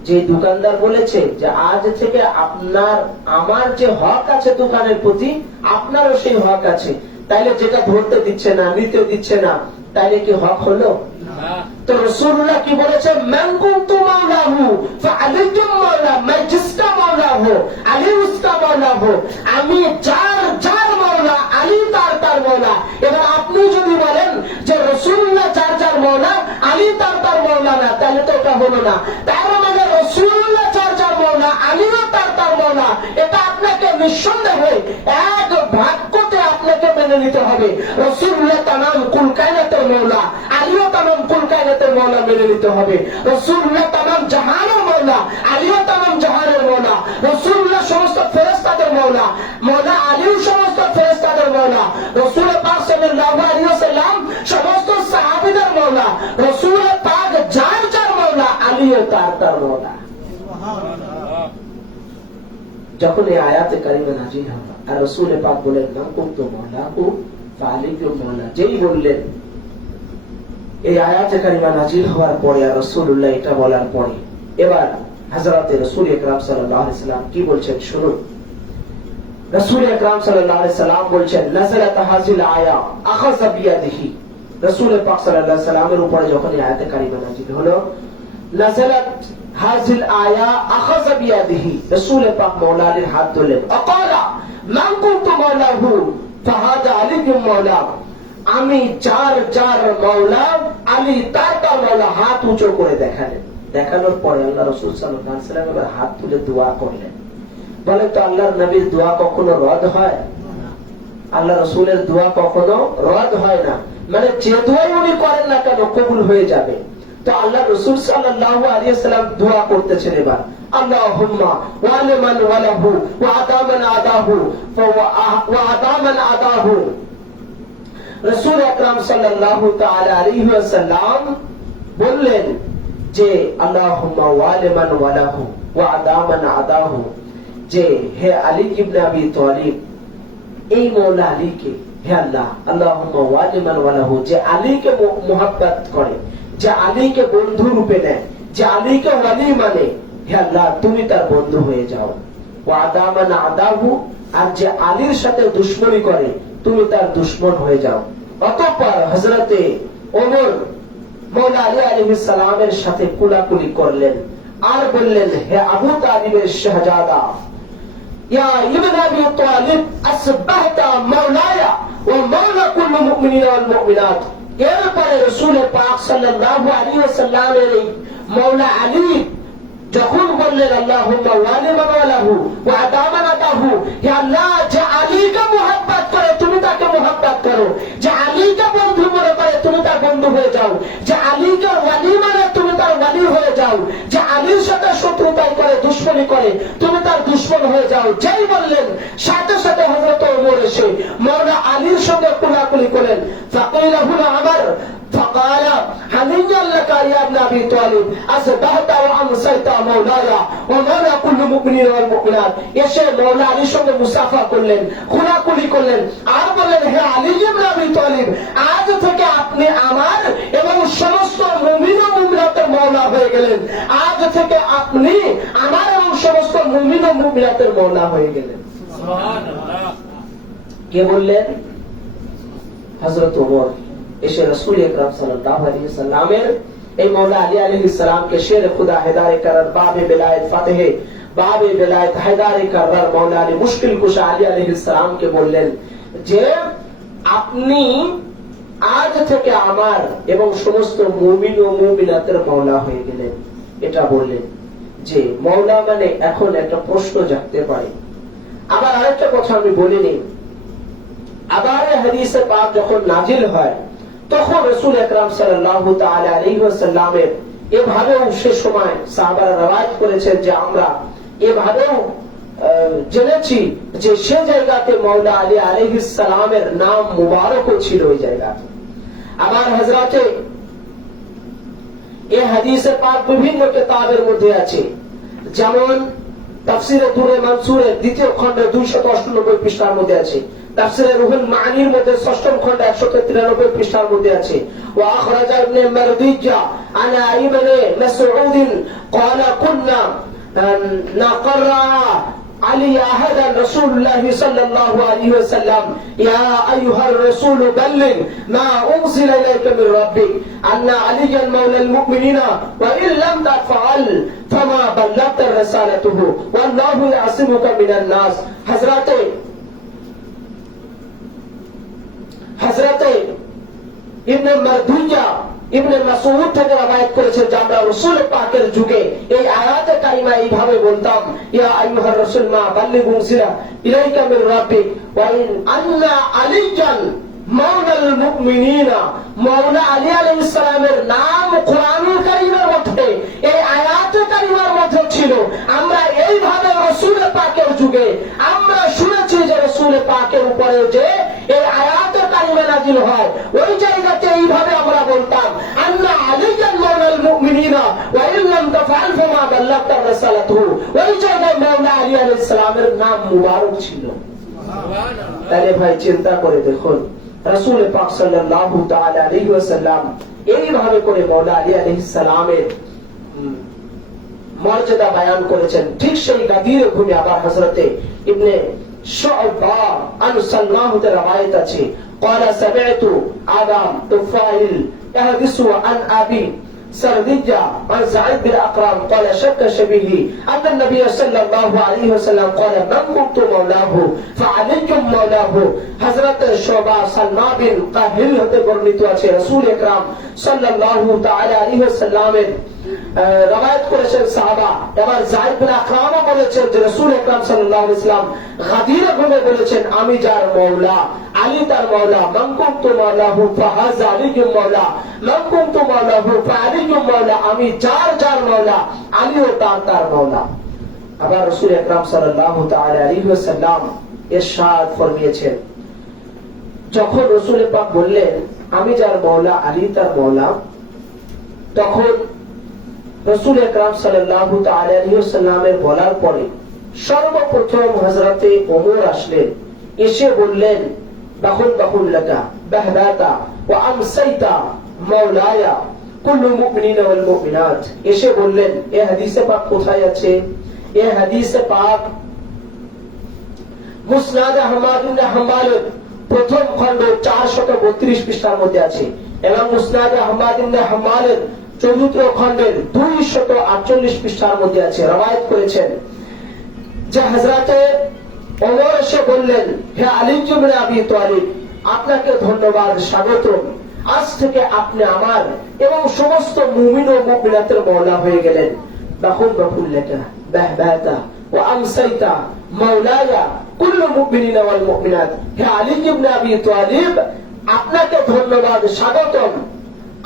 যে দোকানদার বলেছে যে আজ থেকে আপনার আমার যে হক আছে দোকানের প্রতি, আপনারও সেই হক আছে, তাইলে যেটা ধরতে দিচ্ছে না, নিতে দিচ্ছে না, তাইলে কি হক হলো? तो रसूलुल्लाह की बोले छे मैं कुन्तु मौला हूँ फाली मौला, मैं जिसका मौला हो अली उसका मौला हो, আমি যার যার মৌলা, আলী তার তার মৌলা। এবার আপনি যদি বলেন যে রাসূলুল্লাহ যার যার মৌলা, আলী তার তার মৌলা না, তাহলে তো এটা হলো না। তার মানে রাসূলুল্লাহ যার যার মৌলা, আলীও তার তার মৌলা, এটা আপনাকে নিঃসন্দেহে এক বাক্যতে আপনাকে মেনে নিতে হবে। রাসূলুল্লাহ तमाम কুল কায়নাতের মৌলা, আলীও तमाम কুল কায়নাতের মৌলা মেনে নিতে হবে। রাসূলুল্লাহ तमाम জাহানের মৌলা, আলীও तमाम জাহানের মৌলা। রাসূলুল্লাহ সমস্ত ফেরেশতাদের মৌলা, মৌলা আলীও সমস্ত ফেরেশতাদের মৌলা। রাসূল পাক সাল্লাল্লাহু আলাইহি ওয়াসাল্লাম সমস্ত সাহাবীদের মৌলা। রাসূল পাক যার যার মৌলা, আলীও তার তার মৌলা। যখন এই আয়াতে কারিমা নাযিল হলো আর রাসূল পাক বলেন না কুনতু মাওলাহু ফালিকুম মাওলা, যেই বললেন এই আয়াতে কারিমা নাযিল হওয়ার পরে আর রাসূলুল্লাহ এটা বলার পরে এবার হযরতে রাসূল আকরাম সাল্লাল্লাহু আলাইহি সাল্লাম কি বলছেন শুনুন। রাসূল আকরাম সাল্লাল্লাহু আলাইহি সাল্লাম বলছেন নাযালাত হাযিল আয়া আখাযা বিয়াদিহি, রাসূল পাক সাল্লাল্লাহু আলাইহি সাল্লামের উপরে যখন এই আয়াতে কারিমা নাযিল হলো, নাযালাত হাযিল আয়া আখাযা বিয়াদিহি, রাসূল পাক মাওলা আলীর হাত ধরলেন। আকালা মান কুনতু মাওলাহু ফাহাদা আলিকুম মাওলা, আমি যার যার মাওলা, আলী তার তার মাওলা। হাত উঁচু করে দেখালেন। দেখানোর পরে আল্লাহ রাসূল সাল্লাল্লাহু আলাইহি ওয়াসাল্লাম এবার হাত তুলে দোয়া করলেন। বলে তো আল্লাহর নবীর দোয়া কখনো রদ হয়? আল্লাহ রাসূলের দোয়া কখনো রদ হয় না, মানে যে দোয়াই উনি করেন না কেন কবুল হয়ে যাবে। তো আল্লাহ রাসূল সাল্লাল্লাহু আলাইহি ওয়াসাল্লাম দোয়া করতেছেন এবার, আল্লাহুম্মা ওয়ালিমান ওয়ালাহু ওয়া আদামান আদাহু ওয়া আদামান আদাহু রাসূল আকরাম সাল্লাল্লাহু তাআলা আলাইহি ওয়াসাল্লাম বললেন যে আল্লাহুম্মা ওয়ালিমান ওয়ালাহু ওয়া আদামান আদাহু, যে হে আলী ইবনে আবি তালিব, এই মওলা আলীকে, হে আল্লাহ, আল্লাহুম্মা ওয়ালিমান ওয়ালাহু, যে আলীকে মুহাব্বত করে, যে আলীকে বন্ধু রূপে নেয়, যে আলীকে ওয়ালি মানে, হে আল্লাহ তুমি তার বন্ধু হয়ে যাও। ওয়া আদামান আদাহু, আর যে আলীর সাথে দুশমনি করে তুমি তার দুশমন হয়ে যাও। অতঃপর হযরতে ওমর মওলা আলী আলাইহিস সালামের সাথে কুলাকুলি করলেন আর বললেন, হে আবু তালিবের শাহজাদা, ইয়া ইবনে আবি তালিব, আসবাহতা মাওলায়া ওয়া মাওলা কুল্লু মুমিনিন ওয়াল মুমিনাত। এরপরে রাসূল পাক সাল্লাল্লাহু আলাইহি ওয়াসাল্লামের মওলা আলী যখন বললেন আল্লাহুম্মা ওয়ালিমান ওয়ালাহু ওয়া আদামান আদাহু, হে আল্লাহ, যে আলীকে মুহাব্বত করে তুমি তাকে মুহাব্বত করো, যে আলীকে বন্ধু মনে করে তুমি তার বন্ধু হয়ে যাও, যে আলীকে ওয়ালি মানে তুমি তার ওয়ালি হয়ে যাও, যে আলীর সাথে শত্রুতাই করে, দুশমনি করে তুমি তার দুশমন হয়ে যাও। যেই বললেন সাথে সাথে হযরত ওমর এসে মাওলা আলীর সঙ্গে কুলাকুলি করেন। ফাকিলাহু আমার فقال هنيئا لك يا ابن ابي طالب اصبحت وامسيت مولاي ومولا كل مؤمن والمؤمنات। এসে মাওলা আলীর সঙ্গে মুসাফা করলেন, কুলাকুলি করলেন আর বললেন, হে আলী ইবনে আবি তালিব, আজ থেকে আপনি আমার এবং সমস্ত মুমিন ও মুমিনাতের মাওলা হয়ে গেলেন। আজ থেকে আপনি আমার এবং সমস্ত মুমিন ও মুমিনাতের মাওলা হয়ে গেলেন। সুবহানাল্লাহ। কে বললেন? হযরত ওমর এসে রাসূল আকরাম সাল্লাল্লাহু আলাইহি ওয়াসাল্লামের এই মাওলা আলী আলাইহিস সালামকে শের খুদা হেদায়ে কারার বাবে বেলায়েত ফাতেহে, বাবে বেলায়েত হেদায়ে কারার মাওলা আলী মুশকিল কুশা আলী আলাইহিস সালামকে বললেন যে আপনি আজ থেকে আমার এবং সমস্ত মুমিন ও মুমিনাতের মাওলা হয়ে গেলেন। এটা বললেন যে মাওলা মানে এখন একটা প্রশ্ন জাগতে পারে। আবার আরেকটা কথা আমি বলিনি, আবার হাদিসে পাক যখন নাজিল হয় তখন রাসূল আকরাম সাল্লাল্লাহু তাআলা আলাইহি ওয়াসাল্লামের এভাবেও সে সময় সাহাবারা রওয়ায়াত করেছেন যে আমরা এভাবেও জেনেছি যে সে জায়গাতে মাওলা আলী আলাইহিস সালামের নাম মুবারকও ছিল ওই জায়গাতে। আবার হযরতে এই হাদিসে পাক বিভিন্ন কিতাবের মধ্যে আছে, যেমন তাফসীরে দুরে মানসুরের দ্বিতীয় খণ্ডের 298 পৃষ্ঠার মধ্যে আছে, তাফসীরে রুহুল মাআনির মধ্যে ষষ্ঠ খণ্ডে 193 পৃষ্ঠার মধ্যে আছে। ওয়া আখরাজা ইবনে মারদিজা আনা ইবনে মাসউদ قال كنا نقرأ علي أحد رسول الله صلى الله عليه وسلم يا أيها الرسول بلغ ما أنزل إليك من ربك أن عليا مولى المؤمنين وإن لم تفعل فما بلغت رسالته والله يعصمك من الناس। হযরতে ইবনে মারদুইয়া ইবনে মাসউদ থেকে রওয়ায়াত করেছেন যে আমরা রাসূল পাকের যুগে এই আয়াতে কারিমা এইভাবে বলতাম, ইয়া আইয়ুহার রাসূল মা বাল্লিগু উনজিলা ইলাইকা মির রাব্বিক ওয়া ইন আন্না আলিয়ান মাওলাল মুমিনিনা। মাওলা আলী আলাইহিস সালামের নাম কোরআনুল কারীমের মধ্যে এই আয়াতে কারিমার মধ্যে ছিল। আমরা এইভাবে রাসূল পাকের যুগে আমরা শুনেছি যে রাসূল পাকের উপরে যে এই আয়াতে কারিমা নাযিল হয় ওই জায়গাতে এইভাবে আমরা বলতাম, আন্না আলিয়ান মাওলাল মুমিনিনা ওয়া ইন লাম তাফআল ফামা বাল্লাগতা রাসালাতুহু। ওই জায়গায় মাওলা আলী আলাইহিস সালামের নাম মুবারক ছিল। সুবহানাল্লাহ। তাহলে ভাই চিন্তা করে দেখুন, রাসূল পাক সাল্লাল্লাহু তাআলা আলাইহি ওয়াসাল্লাম এইভাবে করে মাওলা আলী আলাইহিস সালামের মর্যাদা বয়ান করেছেন। ঠিক সেই গাদির ভূমি আবার হযরতে ইবনে শুআবা আন সাল্লাহু তে রওয়ায়াত আছে, قال سمعت ابا طفيل يحدث عن ابي سردجة عن سعيد بن أقرام قال شك شبيهي أن النبي صلى الله عليه وسلم قال من كنت مولاه فعلي مولاه। حضرت شعبہ سلمى بن قاهل হতে বর্ণিত আছে রাসূল আকরাম সাল্লাল্লাহু তাআলা আলাইহি ওয়াসাল্লামের রওয়ায়াত করেছেন সাহাবা। এবার যায়েদ বিন আকরাম বলেছেন যে রাসূল আকরাম সাল্লাল্লাহু আলাইহি ওয়াসাল্লাম গাদিরা ঘুরে বলেছেন, আমি যার মাওলা আলী তার মাওলা, মান কুনতু মাওলাহু ফাহাযা আলিয়্যুম মাওলা, মান কুনতু মাওলাহু ফাআলিয়্যুম মাওলা, আমি যার যার মাওলা আলীও তার মাওলা। আবার রাসূল আকরাম সাল্লাল্লাহু তাআলা আলাইহি ওয়াসাল্লাম ইরশাদ ফরমিয়েছেন, যখন রসুল পাক বললেন আমি যার মওলা আলী তার মওলা, তখন রসুল আকরাম সাল্লাল্লাহু তাআলা আলাইহি ওয়াসাল্লামের বলার পরে সর্বপ্রথম হযরতে ওমর আসলেন, এসে বললেন বাকুল বাকুল লাকা বাহবাতা ওয়া আমসাইতা মাওলায়া কুল্লু মুমিনিনা ওয়াল মুমিনাত। এসে বললেন, এই হাদিসে পাক কোথায় আছে? এই হাদিসে পাক মুসনাদ আহমদ ইবনে হাম্বল প্রথম খণ্ড 432 পৃষ্ঠার মধ্যে আছে এবং মুসনাদ আহমদ ইবনে হাম্বলের চতুর্থ খণ্ডের 248 পৃষ্ঠার মধ্যে আছে। রওয়ায়াত করেছেন যে হযরতে ওমর এসে বললেন, হে আলী ইবনে আবি তালিব, আপনাকে ধন্যবাদ, স্বাগতম। আজ থেকে আপনি আমার এবং সমস্ত মুমিন ও মুমিনাতের মওলা হয়ে গেলেন। বাকুল বাকুল লাকা বাহবাতা ওয়া আমসাইতা মাওলায়া কুল্লু মুমিনিনা ওয়াল মুমিনাত। হে আলী ইবনে আবি তালিব, আপনাকে ধন্যবাদ, স্বাগতম।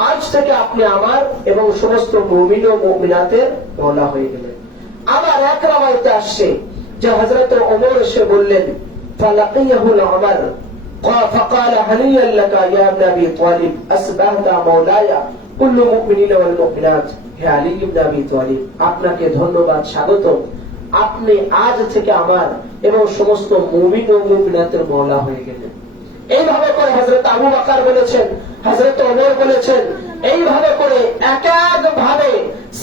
আজ থেকে আপনি আমার এবং সমস্ত মুমিন ও মুমিনাতের মওলা হয়ে গেলেন। আবার এক রাওয়ায়াতে আসছে যে হযরত ওমর এসে বললেন, ফালাকিয়াহু উমর فقال هنيئا لك يا ابن ابي طالب اصبحت مولاي كل المؤمنين والمؤمنات। হে আলী ইবনে আবি তালিব, আপনাকে ধন্যবাদ, স্বাগতম। আপনি আজ থেকে আমার এবং সমস্ত মুমিন ও মুমিনাতের মওলা হয়ে গেলেন। এইভাবে করে হযরত আবু বকর বলেছেন, হযরত ওমর বলেছেন, এইভাবে করে এক এক ভাবে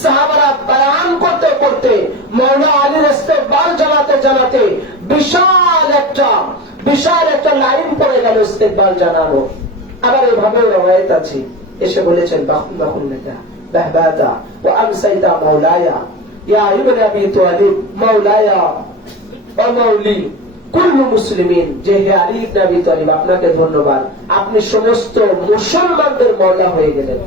সাহাবারা বয়ান করতে করতে মওলা আলীর ইস্তেকবাল জানাতে জানাতে বিশাল একটা লাইন পড়ে গেল ইস্তেকবাল জানানো। আবার এইভাবে রওয়ায়াত আছে, এসে বলেছেন বাকুল বাকুল লাকা বাহবাতা ওয়া আমসাইতা মাওলায়া ইয়া ইবনে আবি তালিব মাওলায়া ওয়া মাওলি কুল্লু মুসলিমিন। যে হে আলী ইবনে আবি তালিব, আপনাকে ধন্যবাদ, আপনি সমস্ত মুসলমানদের মওলা হয়ে গেলেন।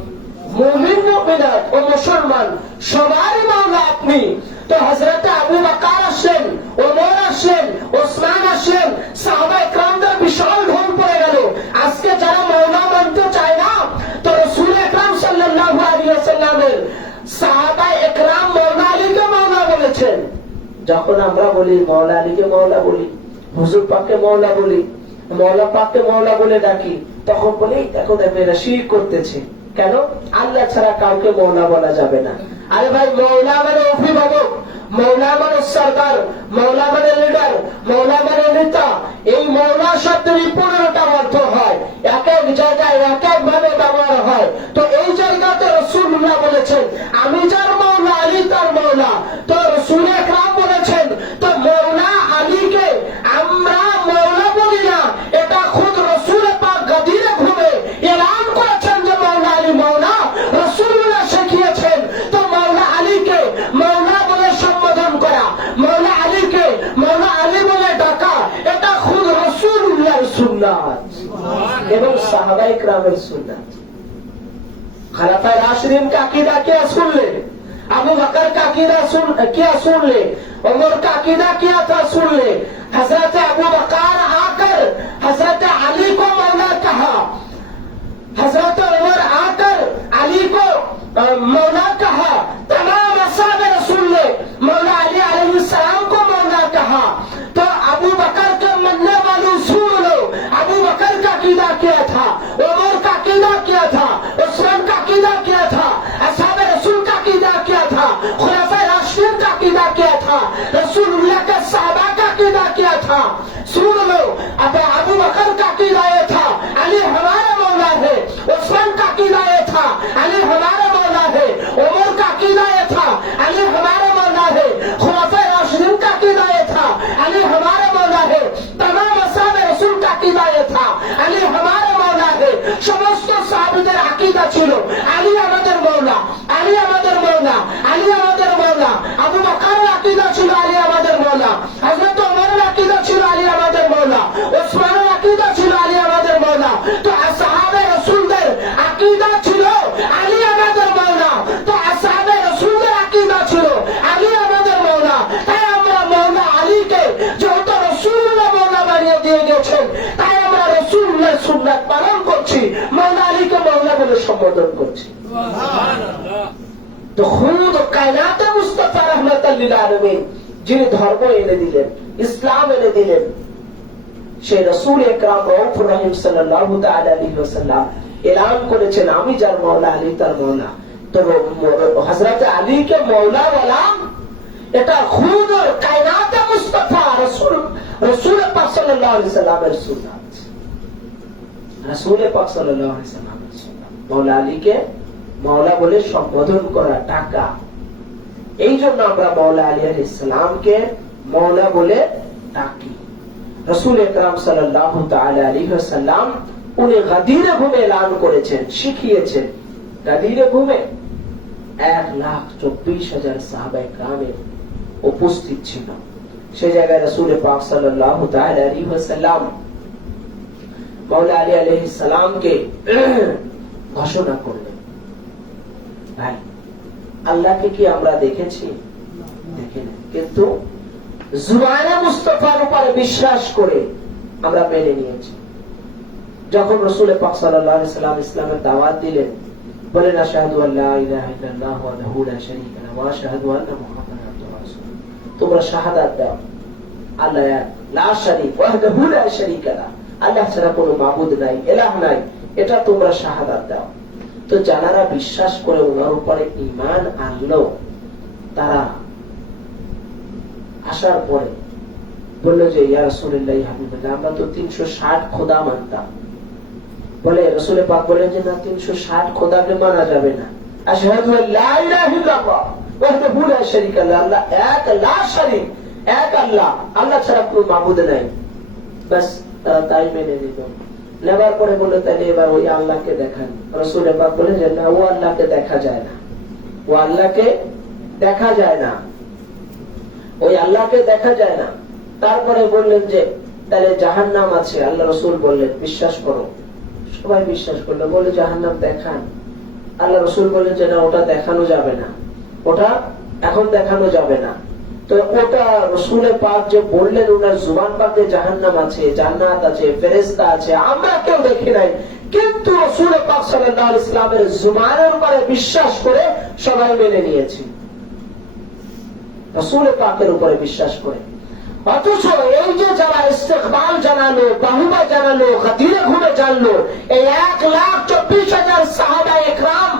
মুমিন মুমিনাত ও মুসলমান সবারই মওলা আপনি। তো হযরত আবু বকর আসলেন, ওমর আসলেন, ওসমান আসলেন, সাহাবায়ে কেরামদের বিশাল ঢল পড়ে গেল। আজকে যারা মওলা মানতে চায় না, তো রাসূল আকরাম সাল্লাল্লাহু আলাইহি ওয়াসাল্লামের সাহাবায়ে কেরাম মওলা আলীকে মওলা বলেছেন। যখন আমরা বলি মওলা আলীকে মওলা বলি, হুজুর পাককে মওলা বলি, মওলা পাককে মওলা বলে ডাকি, তখন বলি দেখো এরা শিরক করতেছে। কেন? আল্লাহ ছাড়া কাউকে মওলা বলা যাবে না। আরে ভাই, মওলা মানে অভিভাবক, মওলা মানে সরকার, মওলা মানে লিডার, মওলা মানে নেতা। এই মওলা শব্দের 15টা অর্থ হয়, এক এক জায়গায় এক এক ভাবে ব্যবহার হয়। তো এই জায়গাতে রাসূলুল্লাহ বলেছেন আমি যার মওলা আলী তার মওলা। তো রাসূল আকরাম বলেছেন, তো মওলা আলীকে আমরা মওলা বলি না, এটা খুদ রাসূল পাক গদিরে ঘুরে এলান করেছেন যে মওলা আলী মওলা। রাসূলুল্লাহ শিখিয়েছেন, তো মওলা আলীকে মওলা বলে সম্বোধন করা, মওলা আলীকে মওলা আলী বলে ডাকা, এটা খুদ রাসূলুল্লাহর সুন্নাত এবং সাহাবায়ে কেরামের সুন্নাত। खलाफा राशिदीन का अकीदा क्या सुन ले, अबू बकर का अकीदा क्या सुन ले, उमर का अकीदा क्या था सुन ले। हजरत अबू बकर आकर हजरत अली को मौला कहा, हजरत उमर आकर अली को मौला कहा, तमाम असहाबे रसूल ने मौला अली अलैहिस्सलाम को मौला कहा। तो अबू बकर के मानने वालों सुन लो, अबू बकर का अकीदा क्या था, उमर का अकीदा क्या था, उस्मान का अकीदा क्या था, असहाबे रसूल का अकीदा क्या था, खुलाफाए राशिदीन का अकीदा क्या था, रसूलुल्लाह के सहाबा का अकीदा क्या था। सुन लो, अब अबू बकर का अकीदा ये था अली हमारा मौला है, उस्मान का अकीदा ये था अली हमारा मौला है, उमर का अकीदा ये था अली हमारा मौला है, खुलाफाए राशिदीन का अकीदा ये था अली हमारा मौला है, तमाम असहाबे रसूल का अकीदा ये था अली हमारा मौला है। समस्त साहाबीদের আকীদা ছিল আলী আমাদের মওলা, আলী আমাদের মওলা, আলী আমাদের মওলা। আবু বকরের আকীদা ছিল আলী আমাদের মওলা, হযরত ওমরের আকীদা ছিল আলী আমাদের মওলা, ওসমানের আকীদা ছিল আলী আমাদের মওলা। তো আসহাবে রাসূলদের আকীদা ছিল আলী আমাদের মওলা, তো আসহাবে রাসূলদের আকীদা ছিল আলী আমাদের মওলা। তাই আমরা মওলা আলীকে যেহেতু রাসূলুল্লাহ মওলা বানিয়ে দিয়ে গেছেন, তাই আমরা রাসূলুল্লাহর সুন্নাত পালন করছি, মওলা আলীকে মওলা বলে সম্বোধন করছি। তো খুদ কায়নাতে মুস্তাফা রাহমাতাল লিল আলামিন যিনি ধর্ম এনে দিলেন, ইসলাম এনে দিলেন, সেই রাসূল আকরাম রউফুর রহিম সাল্লাল্লাহু তাআলা আলাইহি ওয়াসাল্লাম এলান করেছেন আমি যার মাওলা আলী তার মাওলা। তো হযরত আলী কে মাওলা বললাম, এটা খুদ কায়নাত মুস্তাফা রাসূল পাক সাল্লাল্লাহু আলাইহি ওয়াসাল্লামের সুন্নাত। রাসূল পাক সাল্লাল্লাহু আলাইহি ওয়াসাল্লামের সুন্নাত মাওলা আলীকে মাওলা বলে সম্বোধন করা, ডাকা। এই জন্য আমরা মাওলা আলী আলাইহিস সালামকে মাওলা বলে ডাকি। রাসূল আকরাম সাল্লাল্লাহু তাআলা আলাইহি ওয়াসাল্লাম উনি গাদিরে ঘুমে এলান করেছেন, শিখিয়েছেন। গাদিরে ঘুমে 1,24,000 সাহাবায়ে কেরামের উপস্থিত ছিল। সেই জায়গায় রাসূল পাক সাল্লাল্লাহু তাআলা আলাইহি ওয়াসাল্লাম মাওলা আলী আলাইহিস সালামকে ঘোষণা করলেন। ভাই, আল্লাহকে কি আমরা দেখেছি? দেখিনি, কিন্তু জুবানে মুস্তাফার উপরে বিশ্বাস করে আমরা মেনে নিয়েছি। যখন রাসূল পাক সাল্লাল্লাহু আলাইহি ওয়াসাল্লাম ইসলামের দাওয়াত দিলেন, বলেন আশহাদু আল্লা ইলাহা ইল্লাল্লাহ ওয়াহদাহু লা শারীকা লাহু ওয়া আশহাদু আন্না মুহাম্মাদান আবদুহু ওয়া রাসূলুহু। তোমরা শাহাদাত দাও আল্লাহ লা শারীক ওয়াহদাহু লা শারীকা লাহু, আল্লাহ ছাড়া কোনো মাবুদ নাই, ইলাহ নাই, এটা তোমরা শাহাদাত দাও। তো যারা বিশ্বাস করে ওনার উপরে ঈমান আনলো, তারা আসার পরে বলল যে ইয়া রাসূলুল্লাহ হাবিবাল্লাহ, আমরা তো 360 খোদা মানতাম। বলে রাসূল পাক বলেন যে না, 360 খোদাকে মানা যাবে না। আশহাদু আল্লা ইলাহা ইল্লাল্লাহ ওয়াহদাহু লা শারীকা লাহু, আল্লাহ এক, লা শারীক, এক আল্লাহ, আল্লাহ ছাড়া কোনো মাবুদ নাই। বাস তাই মেনে নিল। নেবার পরে বলল তাহলে এবার ওই আল্লাহকে দেখান। রাসূল পাক বলেন যে না, ও আল্লাহকে দেখা যায় না, ও আল্লাহকে দেখা যায় না, ওই আল্লাহকে দেখা যায় না। তারপরে বললেন যে তাহলে জাহান্নাম আছে। আল্লাহ রাসূল বললেন বিশ্বাস করো। সবাই বিশ্বাস করলো, বলে জাহান্নাম দেখান। আল্লাহ রাসূল বললেন যে না, ওটা দেখানো যাবে না, ওটা এখন দেখানো যাবে না। তো ওটা রাসূল পাক যে বললেন, ওনার জুবান পাকে জাহান্নাম আছে, জান্নাত আছে, ফেরেশতা আছে, আমরা কেউ দেখি নাই, কিন্তু রাসূল পাক সাল্লাল্লাহু আলাইহি ওয়াসাল্লামের জুবানের উপরে বিশ্বাস করে সবাই মেনে নিয়েছে, রাসূল পাকের উপরে বিশ্বাস করে। অথচ এই যে যারা ইস্তেকবাল জানালো, বাহুবা জানালো, গাদিরে ঘুরে জানলো, এই 1,24,000 সাহাবায়ে কেরাম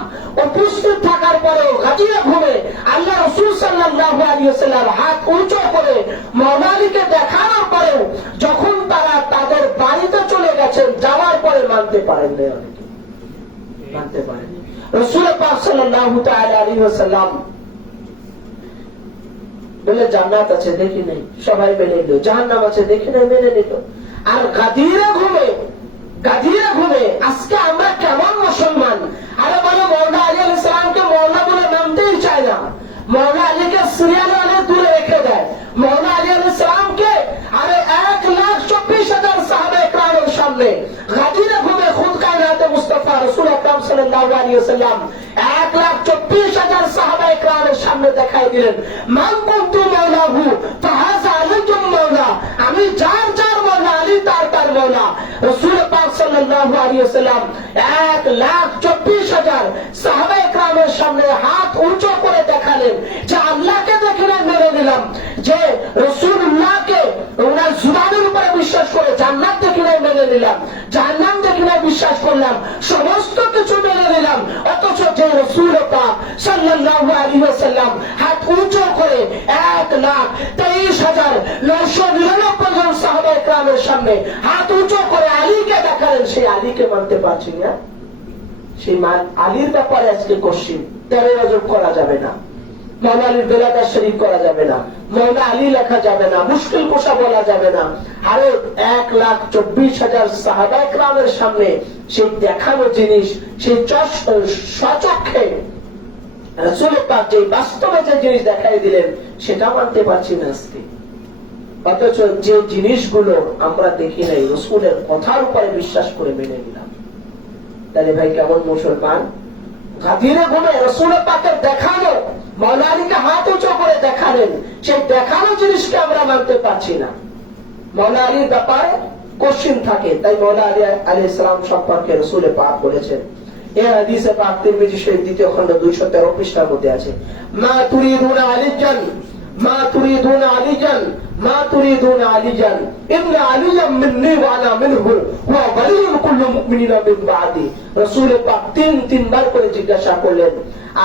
উপস্থিত থাকার পরেও গাদিরে ঘুরে আল্লাহ রাসূল সাল্লাল্লাহু আলাইহি ওয়াসাল্লাম হাত উঁচু করে মাওলা আলীকে দেখানোর পরেও যখন তারা তাদের বাড়িতে চলে গেছেন, যাওয়ার পরে মানতে পারেন না, অনেকে মানতে পারেন। রাসূল পাক সাল্লাল্লাহু তাআলা আলাইহি ওয়াসাল্লাম বলে জান্নাত আছে, দেখি নেই, সবাই মেনে নিল। জাহান্নাম আছে, দেখি নাই, মেনে নিল। আর গাদিরে ঘুমে আজকে আমরা কেমন মুসলমান? আরে বলে মাওলা আলী আলাইহিস সালামকে মাওলা বলে নামতেই চায় না, মাওলা আলীকে সিরিয়ালে অনেক দূরে রেখে দেয়। মাওলা আলী আলাইহিস সালামকে আরে 1,24,000 সাহাবায়ে কেরামের সামনে গাদিরে ঘুমে খুদ কায়নাতে মুস্তাফা রাসূল আকরাম সাল্লাল্লাহু আলাইহি ওয়াসাল্লাম 1,24,000 সাহাবায়ে কেরামের সামনে দেখাই দিলেন, মান কুনতু মাওলাহু ফাহাযা আলাইকুম মাওলা, আমি যার যার মাওলা আলী তার তার মাওলা। রাসূল পাক সাল্লাল্লাহু আলাইহি ওয়াসাল্লাম 1,24,000 সাহাবায়ে কেরামের সামনে হাত উঁচু করে দেখালেন যে আল্লাহকে দেখলে মেনে নিলাম, যে রাসূলুল্লাহকে ওনার জুবানের উপরে বিশ্বাস করে জান্নাত দেখলে মেনে নিলাম, জাহান্নাম দেখলে বিশ্বাস করলাম, সমস্ত কিছু মেনে নিলাম। অথচ যে রাসূল পাক সাল্লাল্লাহু আলাইহি ওয়াসাল্লাম হাত উঁচু করে 1,23,999 জন সাহাবায়ে কেরামের সামনে হাত উঁচু করে আলীকে দেখালেন, সেই আলীকে মানতে পারছি না। সেই আলীর ব্যাপারে আজকে কোশ্চিন 13 রজব করা যাবে না, মাওলা আলীর বেলাদার শরীফ করা যাবে না, মাওলা আলী লেখা যাবে না, মুশকিল কোষা বলা যাবে না। আরে 1,24,000 সাহাবায়ে কেরামের সামনে সেই দেখানো জিনিস, সেই সচক্ষে রাসূল পাক যে বাস্তবে যে জিনিস দেখাই দিলেন, সেটা মানতে পারছি না আজকে। অথচ যে জিনিসগুলো আমরা দেখি নাই, রাসূলের কথার উপরে বিশ্বাস করে মেনে নিলাম। তাহলে ভাই কেমন মুসলমান? গাদিরে ঘুমে রাসূল পাকের দেখানো, মাওলা আলীকে হাত উঁচু করে দেখালেন, সেই দেখানো জিনিসকে আমরা মানতে পারছি না। মাওলা আলীর ব্যাপারে কোশ্চিন থাকে, তাই মাওলা আলী আলাইহিস সালাম সম্পর্কে রাসূল পাক বলেছেন, এই হাদিসে পাক তিরমিজি শরীফ 2য় খণ্ড 213 পৃষ্ঠার মধ্যে আছে, মা তুরিদুনা আলিজান মা তুরিদুন আলিজান মা তুরিদুন আলিজান ইন্না আলিয়াম মিন্নি ওয়া আনা মিনহু ওয়া ওয়ালিয়্যুল কুল্লু মুমিনিনা মিন বাদি। রাসূল পাক তিনবার করে জিজ্ঞাসা করলেন,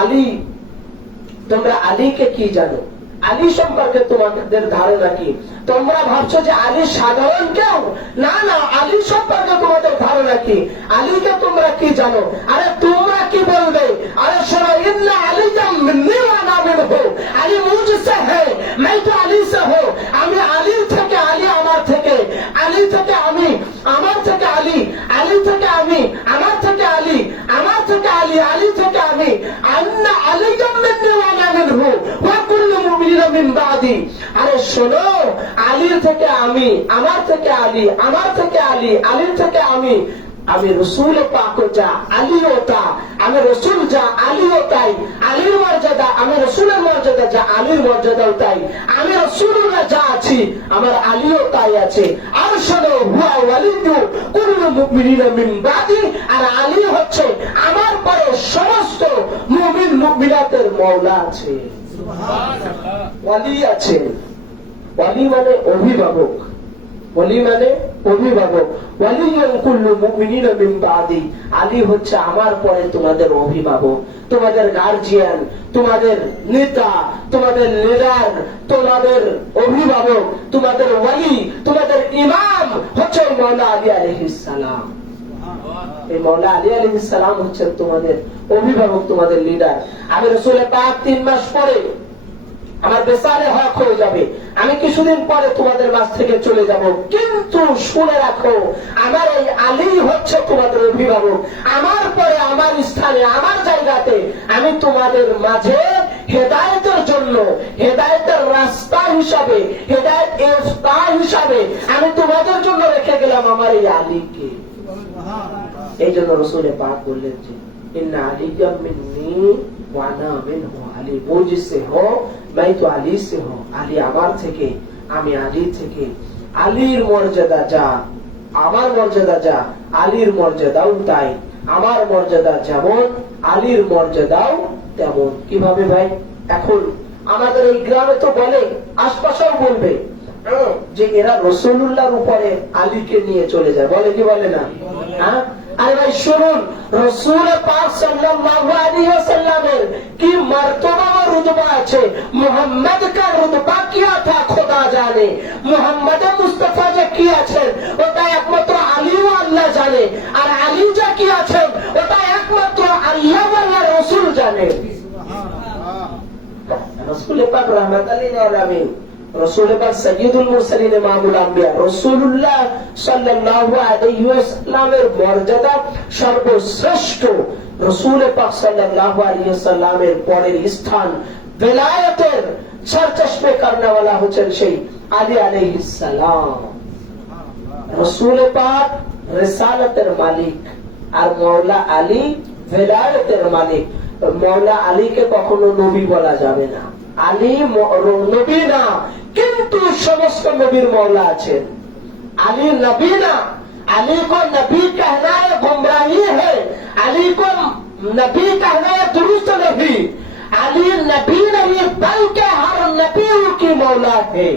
আলী, তোমরা আলীকে কি জানো? আলী সম্পর্কে তোমাদের ধারণা কি? তোমরা ভাবছো যে আলী সাধারণ কেউ? না না, আলী সম্পর্কে তোমাদের ধারণা কি? আলীকে তোমরা কি জানো? আরে তোমরা কি বলবে? আরে শোনো, ইন্না আলিয়াম মিন্নি ওয়া আনা মিনহু, আলী মুঝসে হ্যায়, मैं तो আলী से हूं, আমি আলীর থেকে, আলী আমার থেকে, আলী থেকে আমি, আমার থেকে আলী, আলী থেকে আমি, আমার থেকে আলী, আমার থেকে আলী, আলী থেকে আমি, আন্না আলিয়াম মিন্নি ওয়া আনা মিনহু ওয়া কুল্লু মুমিনিনা মিন বাদি। আরে শোনো, আলীর থেকে আমি, আমার থেকে আলী, আমার থেকে আলী, আলীর থেকে আমি রসুল পাক যা, আলীও তা, আমি রসুল যা, আলীও তাই, আলীর মর্যাদা, আমি রসুলের মর্যাদা যা, আলীর মর্যাদাও তাই, আমি রসুলুল্লাহ যা আছি, আমার আলীও তাই আছে। আর শোনো, হুয়া ওয়ালিয়্যু কুল্লু মুমিনিনা মিন বাদি, আর আলী হচ্ছে আমার পরে সমস্ত মুমিন মুমিনাতের মওলা আছে, ওয়ালি আছেন। ওয়ালি মানে অভিভাবক, ওয়ালি মানে অভিভাবক। ওয়ালিয়্যুল কুল্লু মুমিনিনা মিন বাদি, আলী হচ্ছে আমার পরে তোমাদের অভিভাবক, তোমাদের গার্জিয়ান, তোমাদের নেতা, তোমাদের লিডার, তোমাদের অভিভাবক, তোমাদের ওয়ালি, তোমাদের ইমাম হচ্ছে মাওলা আলী আলাইহিস সালাম। এই মাওলা আলী আলাইহিস সালাম হচ্ছেন তোমাদের অভিভাবক, তোমাদের লিডার। আমি রাসূল পাক 3 মাস পরে আমার বেসালে হক হয়ে যাবে, আমি কিছুদিন পরে তোমাদের মাঝ থেকে চলে যাব, কিন্তু শুনে রাখো, আমার এই আলী হচ্ছে তোমাদের অভিভাবক। আমার পরে, আমার স্থানে, আমার জায়গাতে আমি তোমাদের মাঝে হেদায়েতের জন্য, হেদায়েতের রাস্তা হিসাবে, হেদায়েত ইফতাহ হিসাবে আমি তোমাদের জন্য রেখে গেলাম আমার এই আলীকে। এই জন্য রাসূল পাক বললেন যে ইন্না আলিয়াম মিন্নি ওয়া আনা মিনহু, আলী মুঝসে হো, मैं तो আলী से हूं, আলী আমার থেকে, আমি আলী থেকে। আলীর মর্যাদা যা, আমার মর্যাদা যা, আলীর মর্যাদাও তাই। আমার মর্যাদা যেমন, আলীর মর্যাদাও তেমন। কিভাবে ভাই? এখন আমাদের এই গ্রামে তো বলে, আশপাশেও বলবে যে এরা রাসূলুল্লাহর উপরে আলীকে নিয়ে চলে যায়, বলে কি বলে না? হ্যাঁ, আরে ভাই শুনুন, রাসূল পাক সাল্লাল্লাহু আলাইহি ওয়াসাল্লামের কি মর্তবা ও রুতবা আছে, মুহাম্মদ কা রুতবা কিয়া থা খোদা জানে, মুহাম্মদ মুস্তাফা যে কি আছেন ওটা একমাত্র আলী ও আল্লাহ জানে, আর আলী যে কি আছেন ওটা একমাত্র আল্লাহ ও আল্লাহর রাসূল জানে। রাসূল পাক রাহমাতুল লিল আলামিন, রাসূল পাক সাইয়্যিদুল মুরসালিন ইমামুল আম্বিয়া, রাসূলুল্লাহ সাল্লাল্লাহু আলাইহি ওয়াসাল্লামের মর্যাদা সর্বশ্রেষ্ঠ। রাসূল পাক সাল্লাল্লাহু আলাইহি ওয়াসাল্লামের পরের স্থান বেলায়েতের সরচশমে করনে वाला হচ্ছেন সেই আলী আলাইহিস সালাম। রাসূল পাক রিসালাতের মালিক, আর মাওলা আলী বেলায়েতের মালিক। মাওলা আলীকে কখনো নবী বলা যাবে না, আলী নবী না, কিন্তু সমস্ত নবীর মওলা আছেন। আলী নবী না, अली को नबी कहना है गुमराही है, अली को नबी कहना है दुरुस्त नहीं। अली नबी नहीं बल्कि हर नबी की मौला है।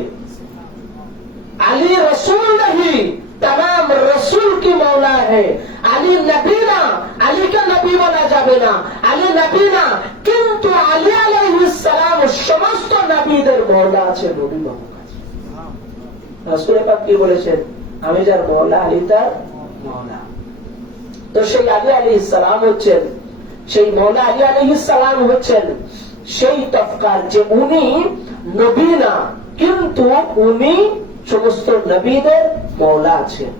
अली रसूल नहीं, तमाम रसूल की मौला है। अली नबी ना, अली का नबी बोला जाबे ना, अली नबी ना, किंतु अली अलैहिस सलाम समस्त नबीদের মওলা আছে, নবী বাবু আছে। রাসূল পাক কি বলেছেন? আমি যার মওলা আলী তার মওলা। তো সেই আলী আলাইহিস সালাম হচ্ছেন, সেই মওলা আলী আলাইহিস সালাম হচ্ছেন সেই তফকার যে উনি নবী না, কিন্তু উনি সমস্ত নবীদের মওলা আছেন।